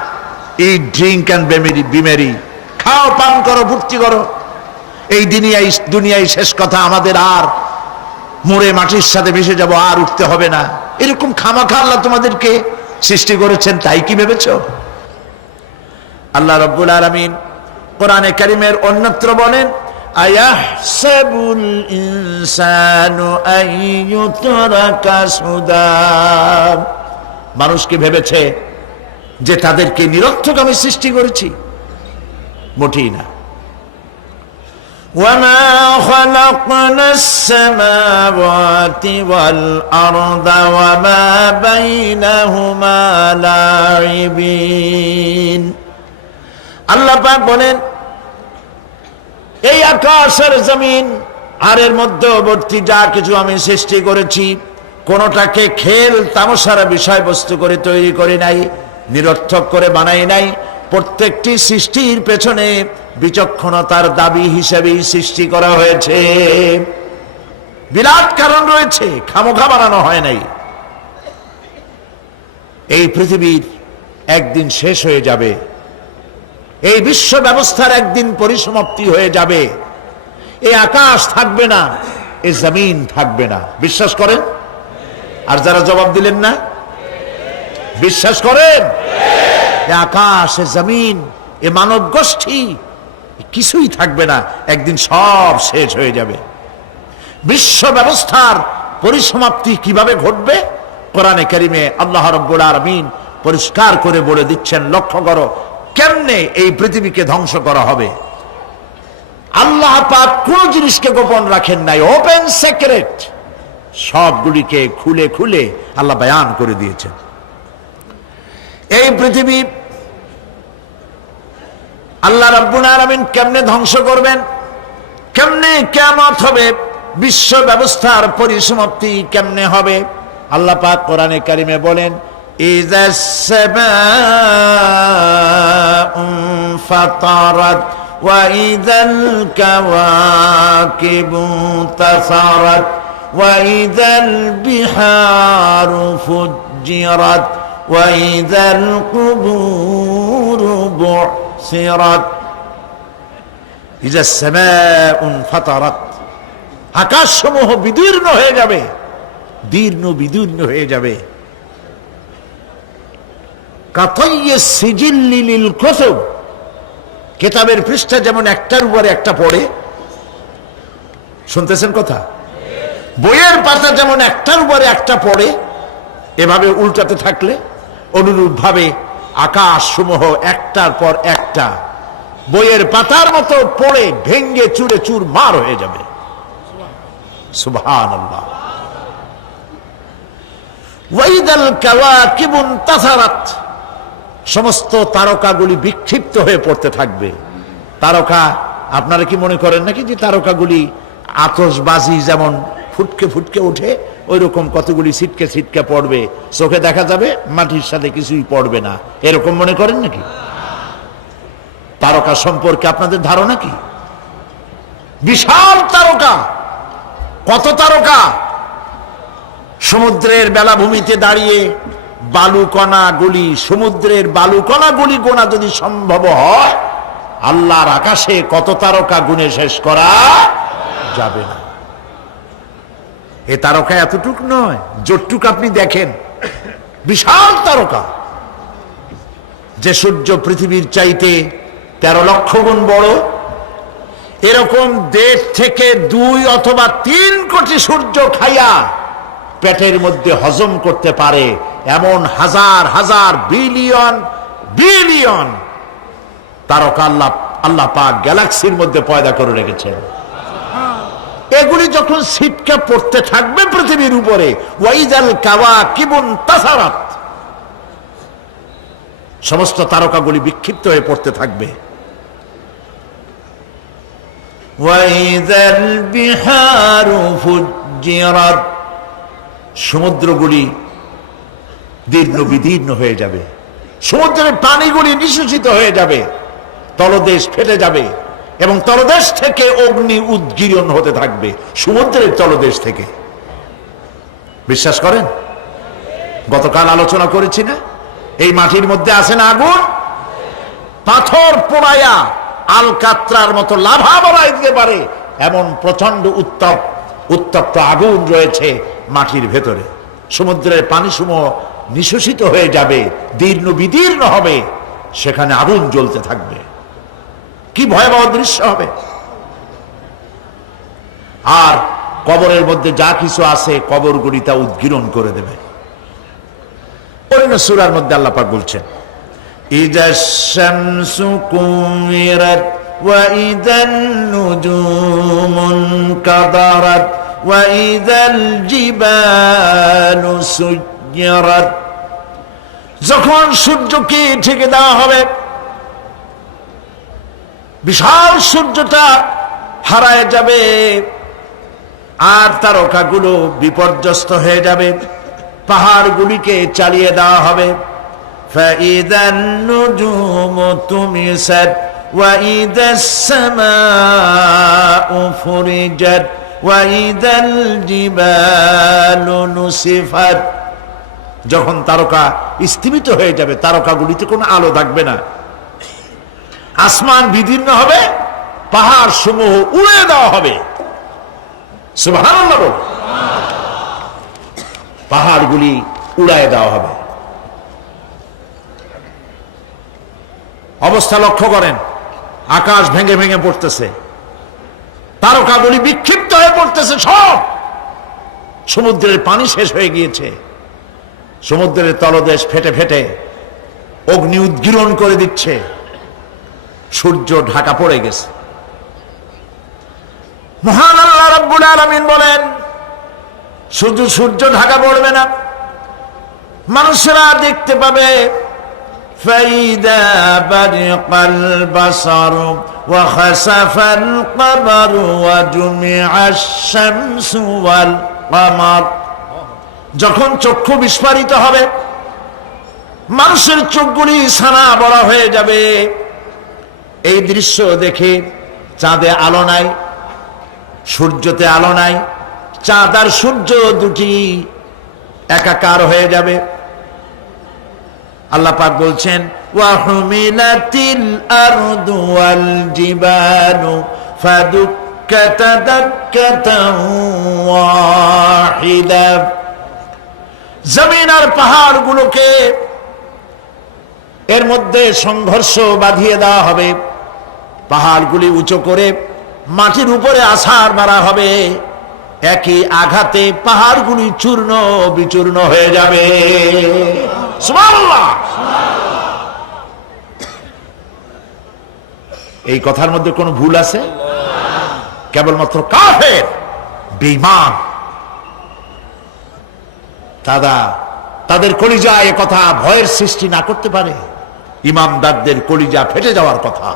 eat, drink and be merry, খাও, পান করো, ফুর্তি করো, এই দুনিয়ায় শেষ কথা, আমাদের আর মরে মাটির সাথে মিশে যাব, আর উঠতে হবে না। এরকম খামাখা আল্লাহ তোমাদেরকে সৃষ্টি করেছেন, তাই কি ভেবেছো? আল্লাহ রাব্বুল আলামিন কোরআনে কারীমের অন্যত্র বলেন, আয়াহসাবুল ইনসানু আইয়ুতরাকা সুদা, মানুষ কি ভেবেছে যে তাদেরকে নিরর্থক আমি সৃষ্টি করেছি? মোটেই না। ওয়ামা খালাকনাস সামাওয়াতি ওয়াল আরদা ওয়ামা বাইনাহুমা লাইবিন। আল্লাহ পাক বলেন, এই আকাশ আর জমিন আর এর মধ্যবর্তী যা কিছু আমি সৃষ্টি করেছি, কোনটাকে খেল তামাশার বিষয়বস্তু করে তৈরি করে নাই, নিরর্থক করে বানাই নাই। প্রত্যেকটি সৃষ্টির পেছনে বিচক্ষণতার দাবি হিসেবেই সৃষ্টি করা হয়েছে। বিরাট কারণ রয়েছে, খামোখা বানানো হয় নাই। এই পৃথিবীর একদিন শেষ হয়ে যাবে, এই বিশ্ব ব্যবস্থার একদিন পরিসমাপ্তি হয়ে যাবে। এই আকাশ থাকবে না, এই জমিন থাকবে না। বিশ্বাস করেন? আর যারা জবাব দিলেন না, বিশ্বাস করেন? আকাশ, জমিন, এ মানব গোষ্ঠী কিছুই থাকবে না, একদিন সব শেষ হয়ে যাবে। বিশ্ব ব্যবস্থার পরিসমাপ্তি কিভাবে ঘটবে কোরআনে কারিমে আল্লাহ রাব্বুল আলামিন পরিষ্কার করে বলে দিচ্ছেন। লক্ষ্য করো কেমনে এই পৃথিবীকে ধ্বংস করা হবে। আল্লাহ পাক কোন জিনিসকে গোপন রাখেন নাই, ওপেন সিক্রেট, সবগুলিকে খুলে খুলে আল্লাহ বয়ান করে দিয়েছেন। এই পৃথিবী আল্লাহ রাব্বুল আলামিন কেমনে ধ্বংস করবেন, কেমনে কিয়ামত হবে, বিশ্ব ব্যবস্থার পরিসমাপ্তি কেমনে হবে, আল্লাহ পাক কোরআনে কারিমে বলেন ইযাস সামাউ ফাতারাত ওয়া ইযাল কাওয়াকিবু তাসারাত ওয়া ইযাল বিহারু ফুজ্জিরাত ওয়া ইযাল কুবুরু বু'সিরাত। ইযাস সামাউ ফাতারাত, আকাশসমূহ বিদীর্ণ হয়ে যাবে, দীর্ণ বিদীর্ণ হয়ে যাবে। কাতাইয়িস সিজিল্লি লিল কুতুব, কিতাবের পৃষ্ঠা যেমন একটার উপরে একটা পড়ে, শুনতেছেন কথা, বইয়ের পাতা যেমন একটার উপরে একটা পড়ে, এভাবে উল্টাতে থাকলে অনুরূপ ভাবে আকাশ সমূহ একটার পর একটা বইয়ের পাতার মতো পড়ে ভেঙ্গে চুরে চুরমার হয়ে যাবে। সুবহানাল্লাহ। ওয়াইদাল কাওয়াকিবু তাসারাত, সমস্ত তারকাগুলি বিক্ষিপ্ত হয়ে পড়তে থাকবে। তারকা, আপনারা কি মনে করেন নাকি যে তারকাগুলি আতশবাজি যেমন ফুটকে ফুটকে ওঠে, ওই রকম কতগুলি ছিটকে ছিটকে পড়বে, চোখে দেখা যাবে, মাটির সাথে কিছুই পড়বে না, এরকম মনে করেন নাকি? তারকা সম্পর্কে আপনাদের ধারণা কি? বিশাল তারকা, কত তারকা, সমুদ্রের বেলাভূমিতে দাঁড়িয়ে বালুকণাগুলি, সমুদ্রের বালুকণাগুলি গোনা যদি সম্ভব হয়, আল্লাহর আকাশে কত তারকা গুণে শেষ করা যাবে না। এ তারকা এতটুক নয়, যতটুক আপনি দেখেন বিশাল তারকা, যে সূর্য পৃথিবীর চাইতে 13 লক্ষ গুণ বড়, এরকম 1.5 থেকে 2 অথবা 3 কোটি সূর্য খাইয়া পেটের মধ্যে হজম করতে পারে এমন হাজার হাজার বিলিয়ন বিলিয়ন তারকা আল্লাহ পাক গ্যালাক্সির মধ্যে পয়দা করে রেখেছেন। এগুলি যখন ছিটকে পড়তে থাকবে পৃথিবীর উপরে, ওয়াইদাল কাওয়াকিবু তাসারাত, সমস্ত তারকাগুলি বিক্ষিপ্ত হয়ে পড়তে থাকবে। ওয়াইদাল বিহারু ফুজ্জিরাত, সমুদ্রগুলি দীর্ণ বিদীর্ণ হয়ে যাবে, সমুদ্রের পানিগুলি নিঃশেষিত হয়ে যাবে, তলদেশ ফেটে যাবে এবং তলদেশ থেকে অগ্নি উদ্গীরণ হতে থাকবে, সমুদ্রের তলদেশ থেকে। বিশ্বাস করেন? গতকাল আলোচনা করেছি না, এই মাটির মধ্যে আছে না আগুন, পাথর পোড়াইয়া আলকাত্রার মতো লাভা বানাই দিতে পারে এমন প্রচন্ড উত্তপ্ত আগুন রয়েছে মাটির ভেতরে। সমুদ্রের পানিসমূহ নিঃশেষিত হয়ে যাবে, দীর্ণ বিদীর্ণ হবে, সেখানে আগুন জ্বলতে থাকবে। কি ভয়াবহ দৃশ্য হবে। আর কবরের মধ্যে যা কিছু আছে কবরগুলি তা উদ্গীরণ করে দেবে। অন্য সূরার মধ্যে আল্লাহ পাক বলছেন ইযাশ শামসু কুমিরাত ওয়া ইযান নুজুমুন কাদারাত ওয়া ইযাল জিবালু সুজ্জিরাত, যখন সূর্যকে ঢেকে দেওয়া হবে, বিশাল সূর্যটা হারায় যাবে আর তারকাগুলো বিপর্যস্ত হয়ে যাবে, পাহাড়গুলিকে চালিয়ে দেওয়া হবে। ফাইদান নুজুমু তুমিসাত ওয়া ইদাস সামাউ ফুরিজাত ওয়া ইদাল জিবালু নুসিফাত, যখন তারকা স্থিমিত হয়ে যাবে, তারকাগুলিতে কোনো আলো থাকবে না, আসমান বিদীর্ণ হবে, পাহাড় সমূহ উড়িয়ে দেওয়া হবে। সুবহানাল্লাহ, পাহাড়গুলি উড়ায় দেওয়া হবে। অবস্থা লক্ষ্য করেন, আকাশ ভেঙে ভেঙে পড়তেছে, তারকাগুলি বিক্ষিপ্ত হয়ে পড়তেছে, সব সমুদ্রের পানি শেষ হয়ে গিয়েছে, সমুদ্রের তলদেশ ফেটে ফেটে অগ্নি উদ্গীরণ করে দিচ্ছে, সূর্য ঢাকা পড়ে গেছে। মহান আল্লাহ রাব্বুল আলামিন বলেন, শুধু সূর্য ঢাকা পড়বে না, মানুষেরা দেখতে পাবে ফাইদা বারিকাল বাসারু ওয়া খাসাফাল কমারু ওয়া জুমিআশ শামসু ওয়াল কমার। যখন চক্ষু বিস্ফারিত হবে, মানুষের চোখগুলি ছানা বড় হয়ে যাবে। এই দৃশ্য দেখে চাঁদে আলো নাই, সূর্যতে আলো নাই, চাঁদ আর সূর্য দুটি একাকার হয়ে যাবে। আল্লাহ পাক বলছেন, ওয়া হুমিলাতিল আরদু ওয়াল জিবালু ফাদুক্কাতা দাক্কাতান ওয়াহিদা। জমিন আর পাহাড়গুলোকে এর মধ্যে সংঘর্ষ বাঁধিয়ে দেওয়া হবে, পাহাড়গুলি উঁচু করে মাটির উপরে আছাড় মারা হবে, একই আঘাতে পাহাড়গুলি চূর্ণ বিচূর্ণ হয়ে যাবে। সুবহানাল্লাহ। এই কথার মধ্যে কোনো ভুল আছে? কেবলমাত্র কাফের, বেঈমান তাদের কলিজায় কথা ভয়ের সৃষ্টি না করতে পারে। ইমামদারদের কলিজা ফেটে যাওয়ার কথা।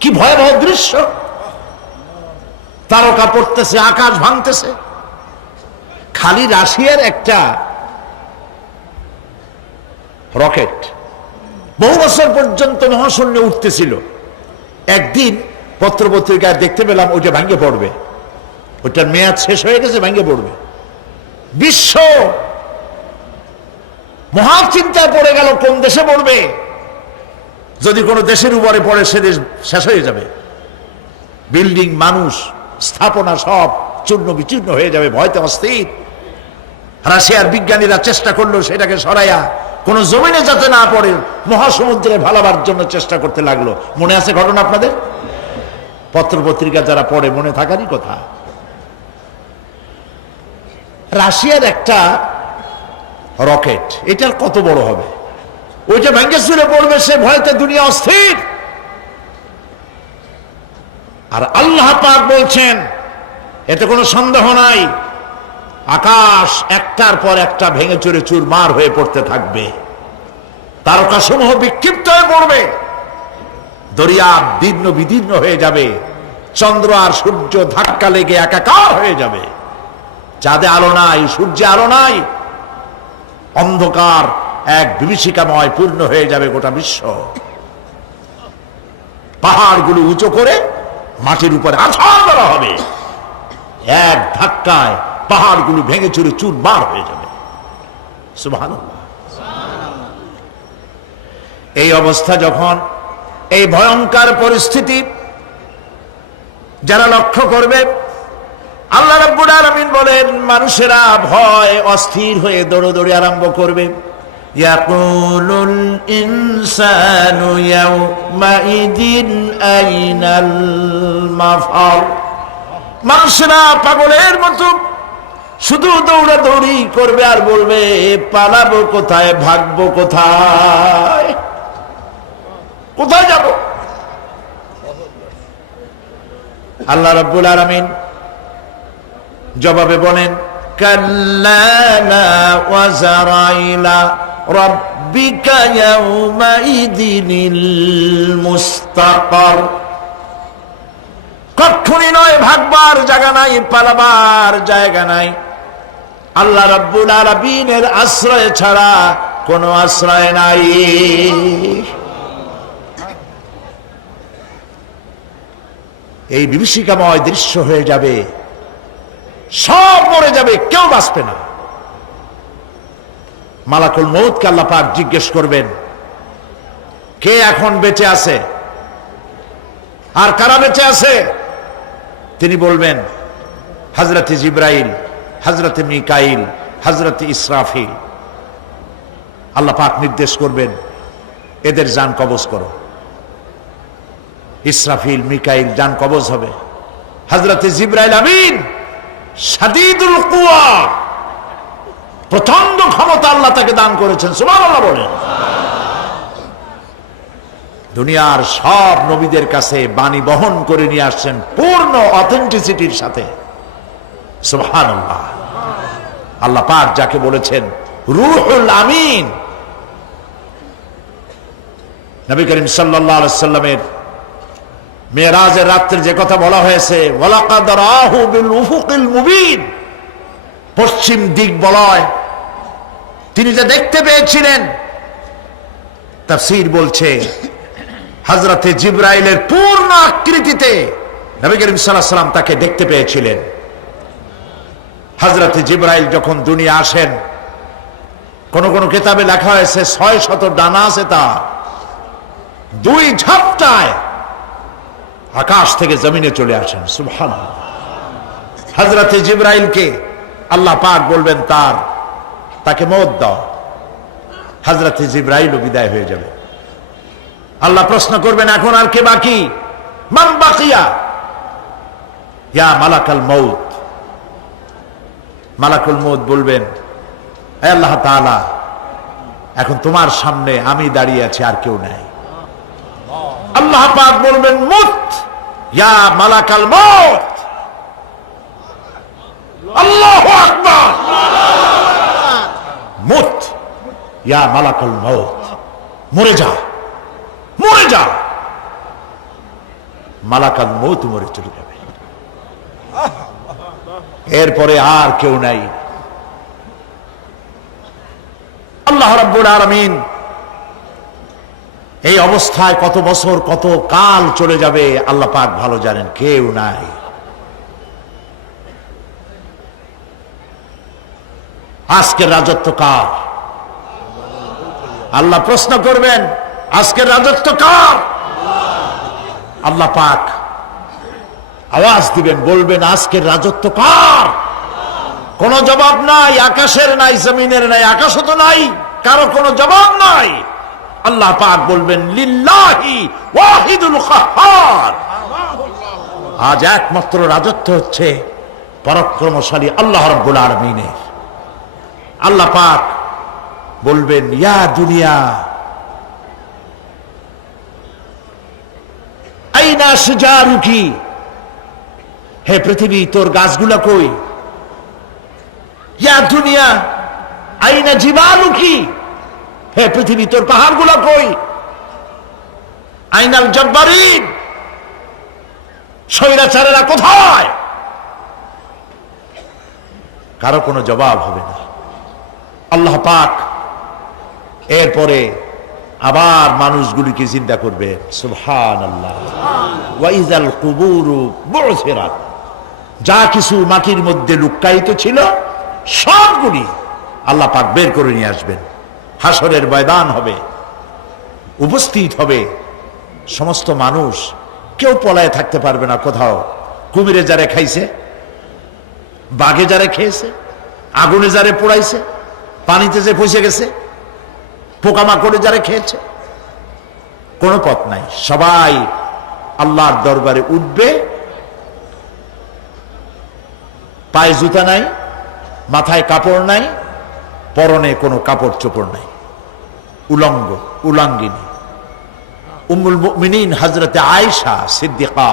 কি ভয়াবহ দৃশ্য! তারকা পড়তেছে, আকাশ ভাঙতেছে। খালি রাশিয়ার একটা রকেট বহু বছর পর্যন্ত মহাশূন্যে উঠতেছিল, একদিন পত্রপত্রিকায় দেখতে পেলাম ওইটা ভাঙে পড়বে, ওইটার মেয়াদ শেষ হয়ে গেছে, ভাঙে পড়বে। বিশ্ব মহাচিন্তায় পড়ে গেল, কোন দেশে পড়বে? যদি কোনো দেশের উপরে পড়ে সে দেশ শেষ হয়ে যাবে, বিল্ডিং, মানুষ, স্থাপনা সব চূর্ণ বিচূর্ণ হয়ে যাবে, ভয়তে অস্থির। রাশিয়ার বিজ্ঞানীরা চেষ্টা করলো সেটাকে সরাইয়া কোন জমিনে যাতে না পড়ে মহাসমুদ্রে ভালাবার জন্য চেষ্টা করতে লাগলো। মনে আছে ঘটনা আপনাদের? পত্রপত্রিকা যারা পড়ে মনে থাকারই কথা। রাশিয়ার একটা রকেট, এটার কত বড় হবে? ওইটা ভেঙে চুরে পড়বে, সে ভয়তে দুনিয়া অস্থির। আর আল্লাহ পাক বলছেন, এতে কোনো সন্দেহ নাই, আকাশ একটার পর একটা ভেঙে চুরে চুরমার হয়ে পড়তে থাকবে, তারকাসমূহ বিক্ষিপ্ত হয়ে পড়বে, দরিয়া দীর্ণ বিদীর্ণ হয়ে যাবে, চন্দ্র আর সূর্য ধাক্কা লেগে একাকার হয়ে যাবে। চাঁদে আলো নাই, সূর্যে আলো নাই, অন্ধকার এক বিভীষিকাময় পূর্ণ হয়ে যাবে গোটা বিশ্ব। পাহাড়গুলো উঁচু করে মাটির উপরে আছাড় করা হবে, এক ধাক্কায় পাহাড়গুলো ভেঙে চুরে চুরমার হয়ে যাবে। সুবহানাল্লাহ। এই অবস্থা যখন, এই ভয়ঙ্কর পরিস্থিতি যারা লক্ষ্য করবে, আল্লাহ রাব্বুল আলামিন বলেন, মানুষেরা ভয় অস্থির হয়ে দৌড়দৌড়ি আরম্ভ করবে। ইয়াকুলুল ইনসানু ইয়াউমাইদিন আইনাল মাফার। মানুষেরা পাগলের মতো শুধু দৌড়াদৌড়ি করবে আর বলবে, পালাবো কোথায়, ভাগবো কোথায়, কোথায় যাব? আল্লাহ রাব্বুল আলামিন জবাবে বলেন, কাল্লা লা ওয়াজারা ইলা রাব্বিকা ইয়াউমাইদিনিল মুস্তাকার। কখনই নয়, ভাগবার জায়গা নাই, পালাবার জায়গা নাই। আল্লাহ রাব্বুল আলামিনের আশ্রয় ছাড়া কোনো আশ্রয় নাই। এই বিভীষিকাময় দৃশ্য হয়ে যাবে, সব মরে যাবে, কেউ বাঁচবে না। মালাকুল মউতকে আল্লাহ পাক জিজ্ঞেস করবেন, কে এখন বেঁচে আছে আর কারা বেঁচে আছে? তিনি বলবেন, হযরতে জিবরাইল, হযরতে মিকাইল, হযরতে ইসরাফিল। আল্লাহ পাক নির্দেশ করবেন, এদের জান কবজ করো। ইসরাফিল, মিকাইল জান কবজ হবে। হযরতে জিবরাইল আমিন শাদীদুল কুওয়া, প্রচন্ড ক্ষমতা আল্লাহ তাকে দান করেছেন। সুবহানাল্লাহ বলেন। দুনিয়ার সব নবীদের কাছে বাণী বহন করে নিয়ে আসছেন পূর্ণ অথেন্টিসিটির সাথে। সুবহানাল্লাহ। আল্লাহ পাক যাকে বলেছেন রূহুল আমিন, নবী করিম সাল্লাল্লাহু আলাইহি সাল্লামের মেরাজের রাত্রে যে কথা বলা হয়েছে, ওয়ালাকাদ রাহু বিল উফুকিল মুবিন, পশ্চিম দিক বলয় তিনি যে দেখতে পেয়েছিলেন, তাফসীর বলছে হযরতে জিবরাইলের পূর্ণ আকৃতিতে নবী করিম সাল্লাল্লাহু আলাইহি সাল্লাম তাকে দেখতে পেয়েছিলেন। হযরতে জিবরাইল যখন দুনিয়া আসেন, কোন কোন কিতাবে লেখা হয়েছে 600 ডানা আছে তার, 2 ঝাপটায় আকাশ থেকে জমিনে চলে আসেন। সুবহানাল্লাহ। হযরতে জিবরাইলকে আল্লাহ পাক বলবেন তাকে মওত দাও, হযরতে জিবরাইলও বিদায় হয়ে যাবে। আল্লাহ প্রশ্ন করবেন এখন আর কে বাকি? মান বাকিয়া ইয়া মালাকাল মউত। মালাকুল মউত বলবেন, হে আল্লাহ তাআলা, এখন তোমার সামনে আমি দাঁড়িয়ে আছি, আর কেউ নাই। আল্লাহ পাক বলবেন মুত ইয়া মালাকাল মউত। আল্লাহু আকবার। মুত ইয়া মালাকাল মউত, মরে যা, মরে যা। মালাকাল মউত মরে চলে যাবে, এরপরে আর কেউ নাই। আল্লাহ রাব্বুল আলামিন এই অবস্থায় কত বছর কত কাল চলে যাবে আল্লাহ পাক ভালো জানেন, কেউ নাই। আজকের রাজত্ব কার? আল্লাহ প্রশ্ন করবেন, আজকের রাজত্ব কার? আল্লাহ পাক আওয়াজ দিবেন, বলবেন আজকের রাজত্ব কার? কোন জবাব নাই, আকাশের নাই, জমিনের নাই, আকাশও তো নাই, কারো কোনো জবাব নাই। আল্লাহ পাক বলবেন লিল্লাহি ওয়াহিদুল কাহ্হার। আজ একমাত্র রাজত্ব হচ্ছে পরাক্রমশালী আল্লাহ রাব্বুল আলামিনের। আল্লাহ পাক বলবেন ইয়া দুনিয়া আইনা শিজারুকি, হে পৃথিবী তোর গাছগুলা কই? ইয়া দুনিয়া আইনা জিবালুকি, হে পৃথিবী তোর পাহাড়গুলা কই? আইনাল জব্বারিন, স্বৈরাচারেরা কোথায়? কারো কোনো জবাব হবে না। আল্লাহ পাক এরপরে আবার মানুষগুলিকে জিন্দা করবে। সুবহানাল্লাহ। ওয়া ইযাল কুবুরু বু'সিরাত, যা কিছু মাটির মধ্যে লুক্কায়িত ছিল সবগুলি আল্লাহ পাক বের করে নিয়ে আসবেন। হাসরের ময়দান হবে, উপস্থিত হবে সমস্ত মানুষ, কেউ পলায় থাকতে পারবে না কোথাও। কুমিরে যারে খাইছে, বাঘে যারে খেয়েছে, আগুনে যারে পোড়াইছে, পানিতে যে ফসে গেছে, পোকামাকড়ে যারা খেয়েছে, কোনো পথ নাই। সবাই আল্লাহর দরবারে উঠবে, পায়ে জুতা নাই, মাথায় কাপড় নাই, পরনে কোনো কাপড় চোপড় নাই, উলঙ্গ উলাঙ্গিনী। উম্মুল মুমিনিন হযরতে আয়েশা সিদ্দিকা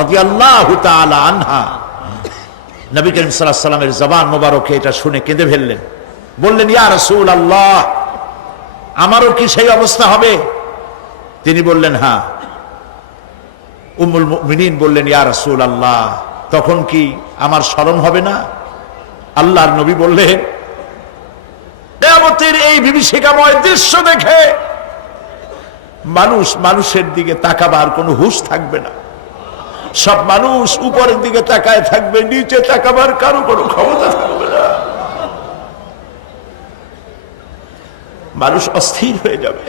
রাদিয়াল্লাহু তাআলা আনহা, নবী করিম সাল্লাল্লাহু আলাইহি ওয়াসাল্লামের জবান মোবারকে এটা শুনে কেঁদে ফেললেন। বললেন ইয়া রাসূলুল্লাহ, আমারও কি সেই অবস্থা হবে? তিনি বললেন হ্যাঁ। উম্মুল মুমিনিন বললেন ইয়া রাসূলুল্লাহ, তখন কি আমার শরম হবে না? আল্লাহর নবী বললেন কিয়ামতের এই বিভীষিকাময় দৃশ্য দেখে মানুষ মানুষের দিকে তাকাবার কোনো হুঁশ থাকবে না। সব মানুষ উপরের দিকে তাকায় থাকবে, নিচে তাকাবার কারো কোনো ক্ষমতা থাকবে না। মানুষ অস্থির হয়ে যাবে।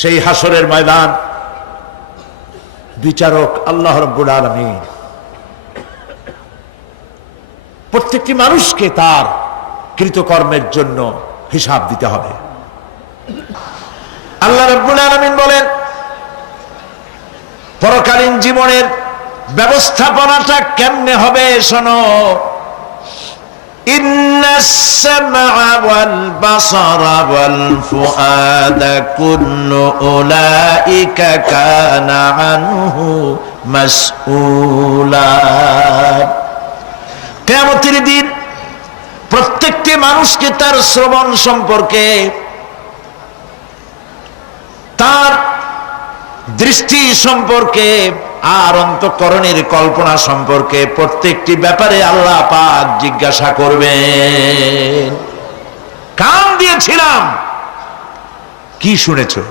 সেই হাসরের ময়দান বিচারক আল্লাহ রাব্বুল আলামিন প্রত্যেকটি মানুষকে তার কৃতকর্মের জন্য হিসাব দিতে হবে। আল্লাহ রাব্বুল আলামিন বলেন পরকালীন জীবনের ব্যবস্থাপনাটা কেমনে হবে শোনো। ইন্নাস সামআ ওয়াল বাসারা ওয়াল ফুআদা কুল্লু উলাইকা কানা আনহু মাসউলা। কিয়ামতের দিন প্রত্যেকটি মানুষকে তার শ্রবণ সম্পর্কে, তার দৃষ্টি সম্পর্কে, আর অন্তঃকরণের কল্পনা সম্পর্কে প্রত্যেকটি ব্যাপারে আল্লাহ পাক জিজ্ঞাসা করবেন। কান দিয়েছিলাম, কি শুনেছো?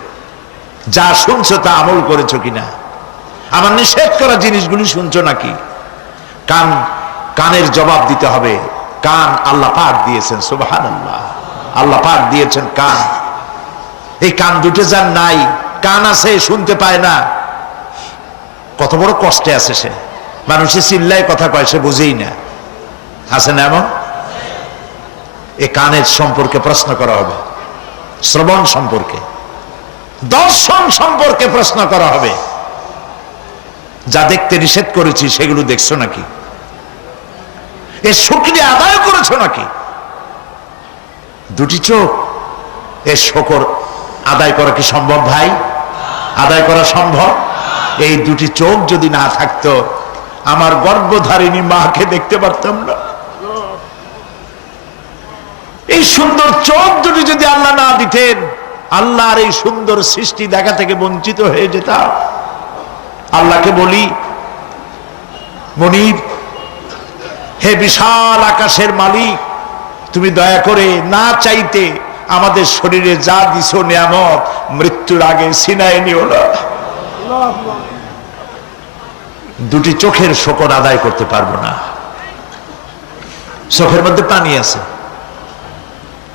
যা শুনছো তা আমল করেছো কিনা? আমার নিষেধ করা জিনিসগুলি শুনছো নাকি? কানের জবাব দিতে হবে। কান আল্লাহ পাক দিয়েছেন, সুবহানাল্লাহ। আল্লাহ পাক দিয়েছেন কান। এই কান দুটো যার নাই, কান আছে শুনতে পায় না, কত বড় কষ্টে আছে সে। মানুষে চিল্লায় কথা কয়, সে বুঝেই না। আছে না এমন? এই কানের সম্পর্কে প্রশ্ন করা হবে, শ্রবণ সম্পর্কে, দর্শন সম্পর্কে প্রশ্ন করা হবে। যা দেখতে নিষেধ করেছি সেগুলো দেখছো নাকি? এ শুকরিয়া আদায় করেছো নাকি? দুটি চোখ, এ শুকর আদায় করা কি সম্ভব ভাই? আদায় করা সম্ভব? এই দুটি চোখ যদি না থাকতো, আমার গর্ভধারিণী মাকে দেখতে পারতাম না। এই সুন্দর চোখ দুটি যদি আল্লাহ না দিতেন, আল্লাহর এই সুন্দর সৃষ্টি দেখা থেকে বঞ্চিত হয়ে যেতাম। আল্লাহকে বলি, মনিব, হে বিশাল আকাশের মালিক, তুমি দয়া করে না চাইতে আমাদের শরীরে যা দিছো নিয়ামত, মৃত্যুর আগে ছিনায় নিও না। দুটি চোখের শকর আদায় করতে পারবো না। চোখের মধ্যে পানি আছে,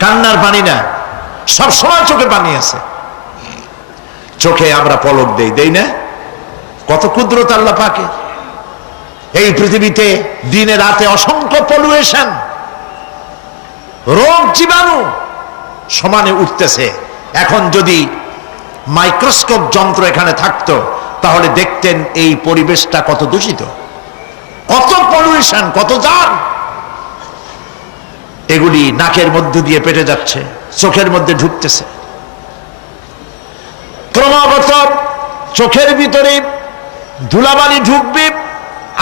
কান্নার পানি না, সব সময় চোখে পানি আছে। চোখে আমরা পলক দেই না? কত কুদরত আল্লাহ পাকের। এই পৃথিবীতে দিনে রাতে অসংখ্য পলুয়েশন, রোগ জীবাণু সমানে উঠতেছে। এখন যদি মাইক্রোস্কোপ যন্ত্র এখানে থাকতো, তাহলে দেখতেন এই পরিবেশটা কত দূষিত, কত পলিউশন, কত জাম। এগুলি নাকের মধ্যে দিয়ে পেটে যাচ্ছে, চোখের মধ্যে ঢুকতেছে। ক্রমাগত চোখের ভিতরে ধুলাবালি ঢুকবে,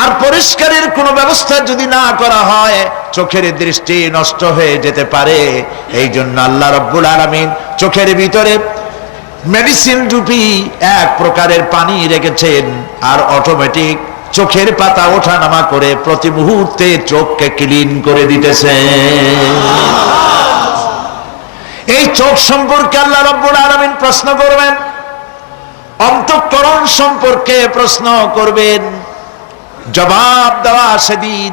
আর পরিষ্কারের কোনো ব্যবস্থা যদি না করা হয়, চোখের দৃষ্টি নষ্ট হয়ে যেতে পারে। এই জন্য আল্লাহ রাব্বুল আলামিন চোখের ভিতরে মেডিসিন রূপী এক প্রকারের পানি রেখেছেন, আর অটোমেটিক চোখের পাতা ওঠানামা করে প্রতি মুহূর্তে চোখকে ক্লিন করে দিতেছে। এই চোখ সম্পর্কে আল্লাহ রাব্বুল আলামিন প্রশ্ন করবেন, অন্তঃকরণ সম্পর্কে প্রশ্ন করবেন। জবাব দেওয়া সেদিন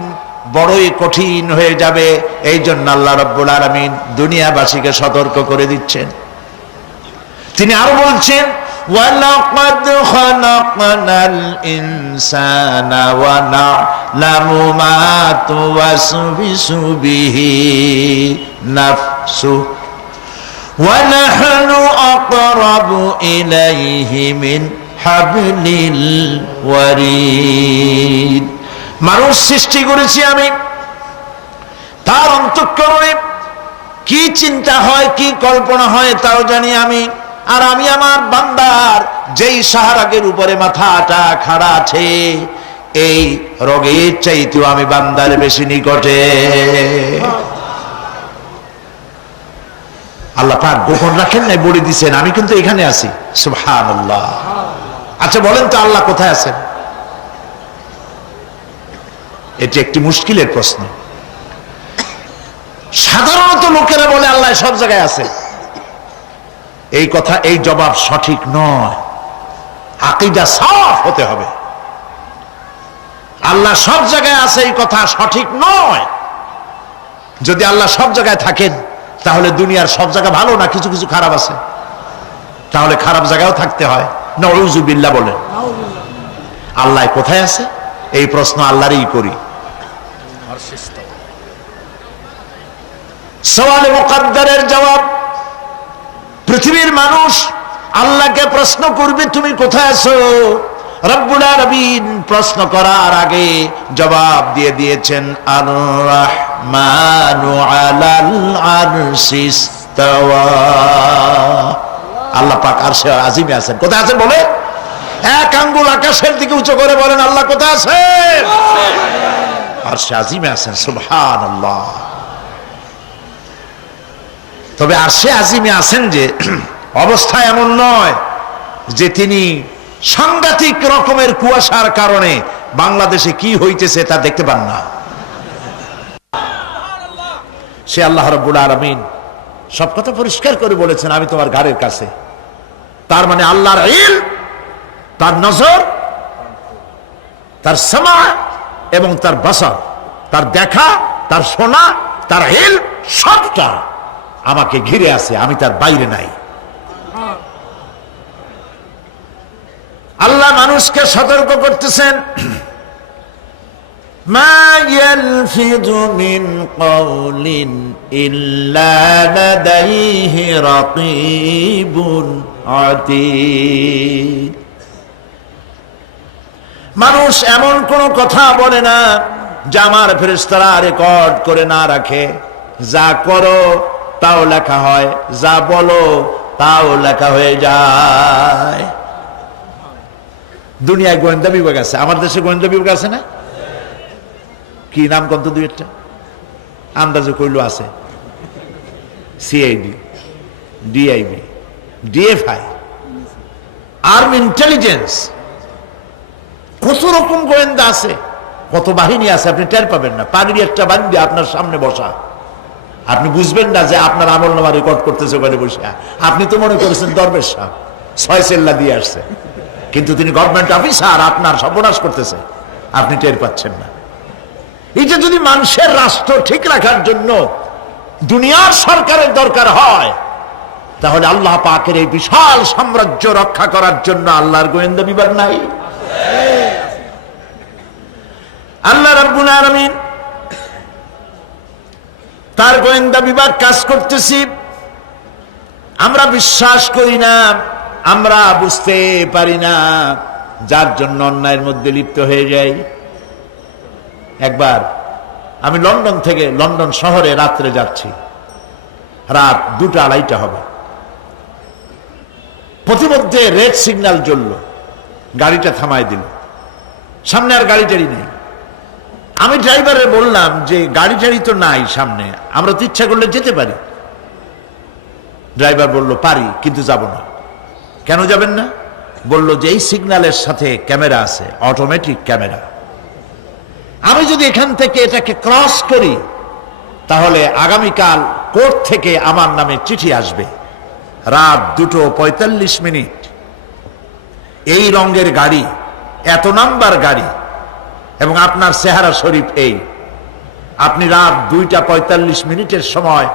বড়ই কঠিন হয়ে যাবে। এই জন্য আল্লাহ রাব্বুল আলামিন দুনিয়াবাসীকে সতর্ক করে দিচ্ছেন। তিনি আরো বলছেন, ওয়ালাকাদ খালাকনাল ইনসানা ওয়া না'লামু মা তুওয়াসবিসু বিহি নাফসু ওয়া নাহনু আকরাবু ইলাইহি মিন হাবলিল ওয়ারিদ। মানুষ সৃষ্টি করেছি আমি, তার অন্তঃকরণে কি চিন্তা হয়, কি কল্পনা হয় তাও জানি আমি। আর আমি আমার বান্দার যেই সাহারাগের উপরে মাথাটা খাড়া আছে, এই রোগের চাইতেও আমি বান্দার বেশি নিকটে। আল্লাহ পাক গোপন রাখেন নাই, বলে দিচ্ছেন আমি কিন্তু এখানে আছি। সুবহানাল্লাহ। আচ্ছা বলেন তো আল্লাহ কোথায় আছেন? এটি একটি মুশকিলের প্রশ্ন। সাধারণত লোকেরা বলে আল্লাহ সব জায়গায় আছে। এই কথা, এই জবাব সঠিক নয়। আকীদা সাফ হতে হবে। আল্লাহ সব জায়গায় আছে এই কথা সঠিক নয়। যদি আল্লাহ সব জায়গায় থাকেন, তাহলে দুনিয়ার সব জায়গা ভালো না, কিছু কিছু খারাপ আছে। তাহলে খারাপ জায়গায়ও থাকতে হয়। নাউযুবিল্লাহ বলেন। আল্লাহ কোথায় আছে এই প্রশ্ন আল্লাহরই করি। সওয়ালে মুকাদ্দারের জবাব, পৃথিবীর মানুষ আল্লাহকে প্রশ্ন করবে তুমি কোথায় আছো? রব্বুল আলামিন প্রশ্ন করার আগে জবাব দিয়ে দিয়েছেন, আর রাহমানু আলাল আরশি ইস্তাওয়া। আল্লাহ পাক আরশে আজিমে আছেন। কোথায় আছেন বলে? এক আঙ্গুল আকাশের দিকে উঁচু করে বলেন, আল্লাহ কোথায় আছেন? আরশে আজিমে আছেন। সুবহানাল্লাহ। তবে আরশে আজিমে আছেন যে অবস্থা এমন নয় যে তিনি সাংঘাতিক রকমের কুয়াশার কারণে বাংলাদেশে কি হইতেছে তা দেখতে পান না। সে আল্লাহ রাব্বুল আলামিন সব কথা পরিষ্কার করে বলেছেন, আমি তোমার ঘাড়ের কাছে। তার মানে আল্লাহর ইলম, তার নজর, তার সামা এবং তার বাসার, তার দেখা, তার শোনা, তার ইলম সবটা আমাকে ঘিরে আছে, আমি তার বাইরে নাই। আল্লাহ মানুষকে সতর্ক করতেছেন, মা ইয়ালফিযু মিন কাওলিন ইল্লা লাদাইহি রাকীবুন আতীদ। মানুষ এমন কোন কথা বলে না যা আমার ফেরেশতারা রেকর্ড করে না রাখে। যা করো তাও লেখা হয়, যা বলো তাও লেখা হয়ে যায়। দুনিয়ায় গোয়েন্দা বিভাগ আছে, আমার দেশে গোয়েন্দা বিভাগ আছে না? কি নাম কত দুই একটা আন্দাজে কইল আছে। CID, DIB, DFI, army intelligence, কত রকম গোয়েন্দা আছে, কত বাহিনী আছে, আপনি টের পাবেন না। পানির একটা বান্দি আপনার সামনে বসা, আপনি বুঝবেন না যে আপনার আমলনামা রেকর্ড করতেছে ওখানে বসে। আপনি তো মনে করেছেন দরবেশ সাহেব 6 সেল্লা দিয়ে আসছে, কিন্তু তিনি গভর্নমেন্ট অফিসার, আপনার সর্বনাশ করতেছে, আপনি টের পাচ্ছেন না। এটা যদি মানুষের রাষ্ট্র ঠিক রাখার জন্য দুনিয়ার সরকারের দরকার হয়, তাহলে আল্লাহ পাকের এই বিশাল সাম্রাজ্য রক্ষা করার জন্য আল্লাহর গোয়েন্দা বিভাগ নাই? আল্লাহ রাব্বুল আলামিন তার গোয়েন্দা বিভাগ কাজ করতেছি, আমরা বিশ্বাস করি না, আমরা বুঝতে পারি না, যার জন্য অন্যায়ের মধ্যে লিপ্ত হয়ে যাই। একবার আমি লন্ডন থেকে লন্ডন শহরে রাত্রে যাচ্ছি, রাত 2টা-2:30 হবে। প্রতিমধ্যে রেড সিগন্যাল জ্বলল, গাড়িটা থামায় দিল, সামনে আর গাড়ি টাড়ি নেই। আমি ড্রাইভারে বললাম যে গাড়ি টাড়ি তো নাই সামনে, আমরা তো ইচ্ছা করলে যেতে পারি। ড্রাইভার বলল পারি, কিন্তু যাব না। কেন যাবেন না? বলল যে এই সিগন্যালের সাথে ক্যামেরা আছে, অটোমেটিক ক্যামেরা। আমি যদি এখান থেকে এটাকে ক্রস করি, তাহলে আগামীকাল কোর্ট থেকে আমার নামে চিঠি আসবে। রাত 2:45, এই রঙের গাড়ি, এত নাম্বার গাড়ি, এবং আপনার চেহারা শরীফ এই, আপনি রাত 2:45 সময়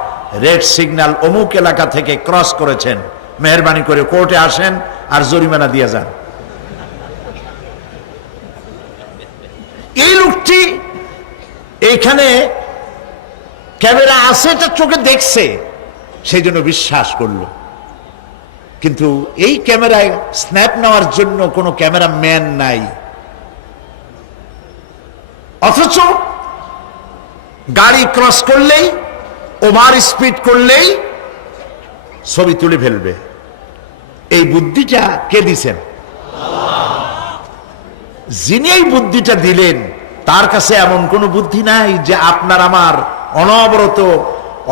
রেড সিগন্যাল অমুক এলাকা থেকে ক্রস করেছেন, মেহরবানি করে কোর্টে আসেন আর জরিমানা দিয়ে যান। এই লোকটি এইখানে ক্যামেরা আছে, এটা চোখে দেখছে, সেই জন্য বিশ্বাস করলো। কিন্তু এই ক্যামেরায় স্ন্যাপ নেওয়ার জন্য কোনো ক্যামেরা ম্যান নাই, অথচ গাড়ি ক্রস করলেই, ওভার স্পিড করলেই ছবি তুলে ফেলবে। এই বুদ্ধিটা কে দিছেন? যিনি এই বুদ্ধিটা দিলেন তার কাছে এমন কোনো বুদ্ধি নাই যে আপনার আমার অনবরত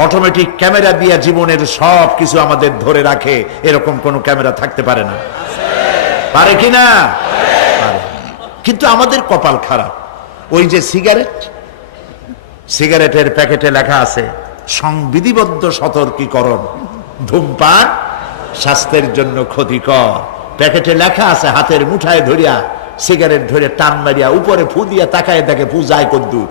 অটোমেটিক ক্যামেরা দিয়ে জীবনের সব কিছু আমাদের ধরে রাখে, এরকম কোনো ক্যামেরা থাকতে পারে না। পারে কি না? পারে। কিন্তু আমাদের কপাল খারাপ। ওই যে সিগারেটের প্যাকেটে লেখা আছে সংবিধিবদ্ধ সতর্কীকরণ, ধূমপান স্বাস্থ্যের জন্য ক্ষতিকর। প্যাকেটে লেখা আছে, হাতের মুঠায় ধরিয়া সিগারেট ধরে টান মারিয়া উপরে ফু দিয়া তাকায় দেখে ফু যায় কদ্দুর,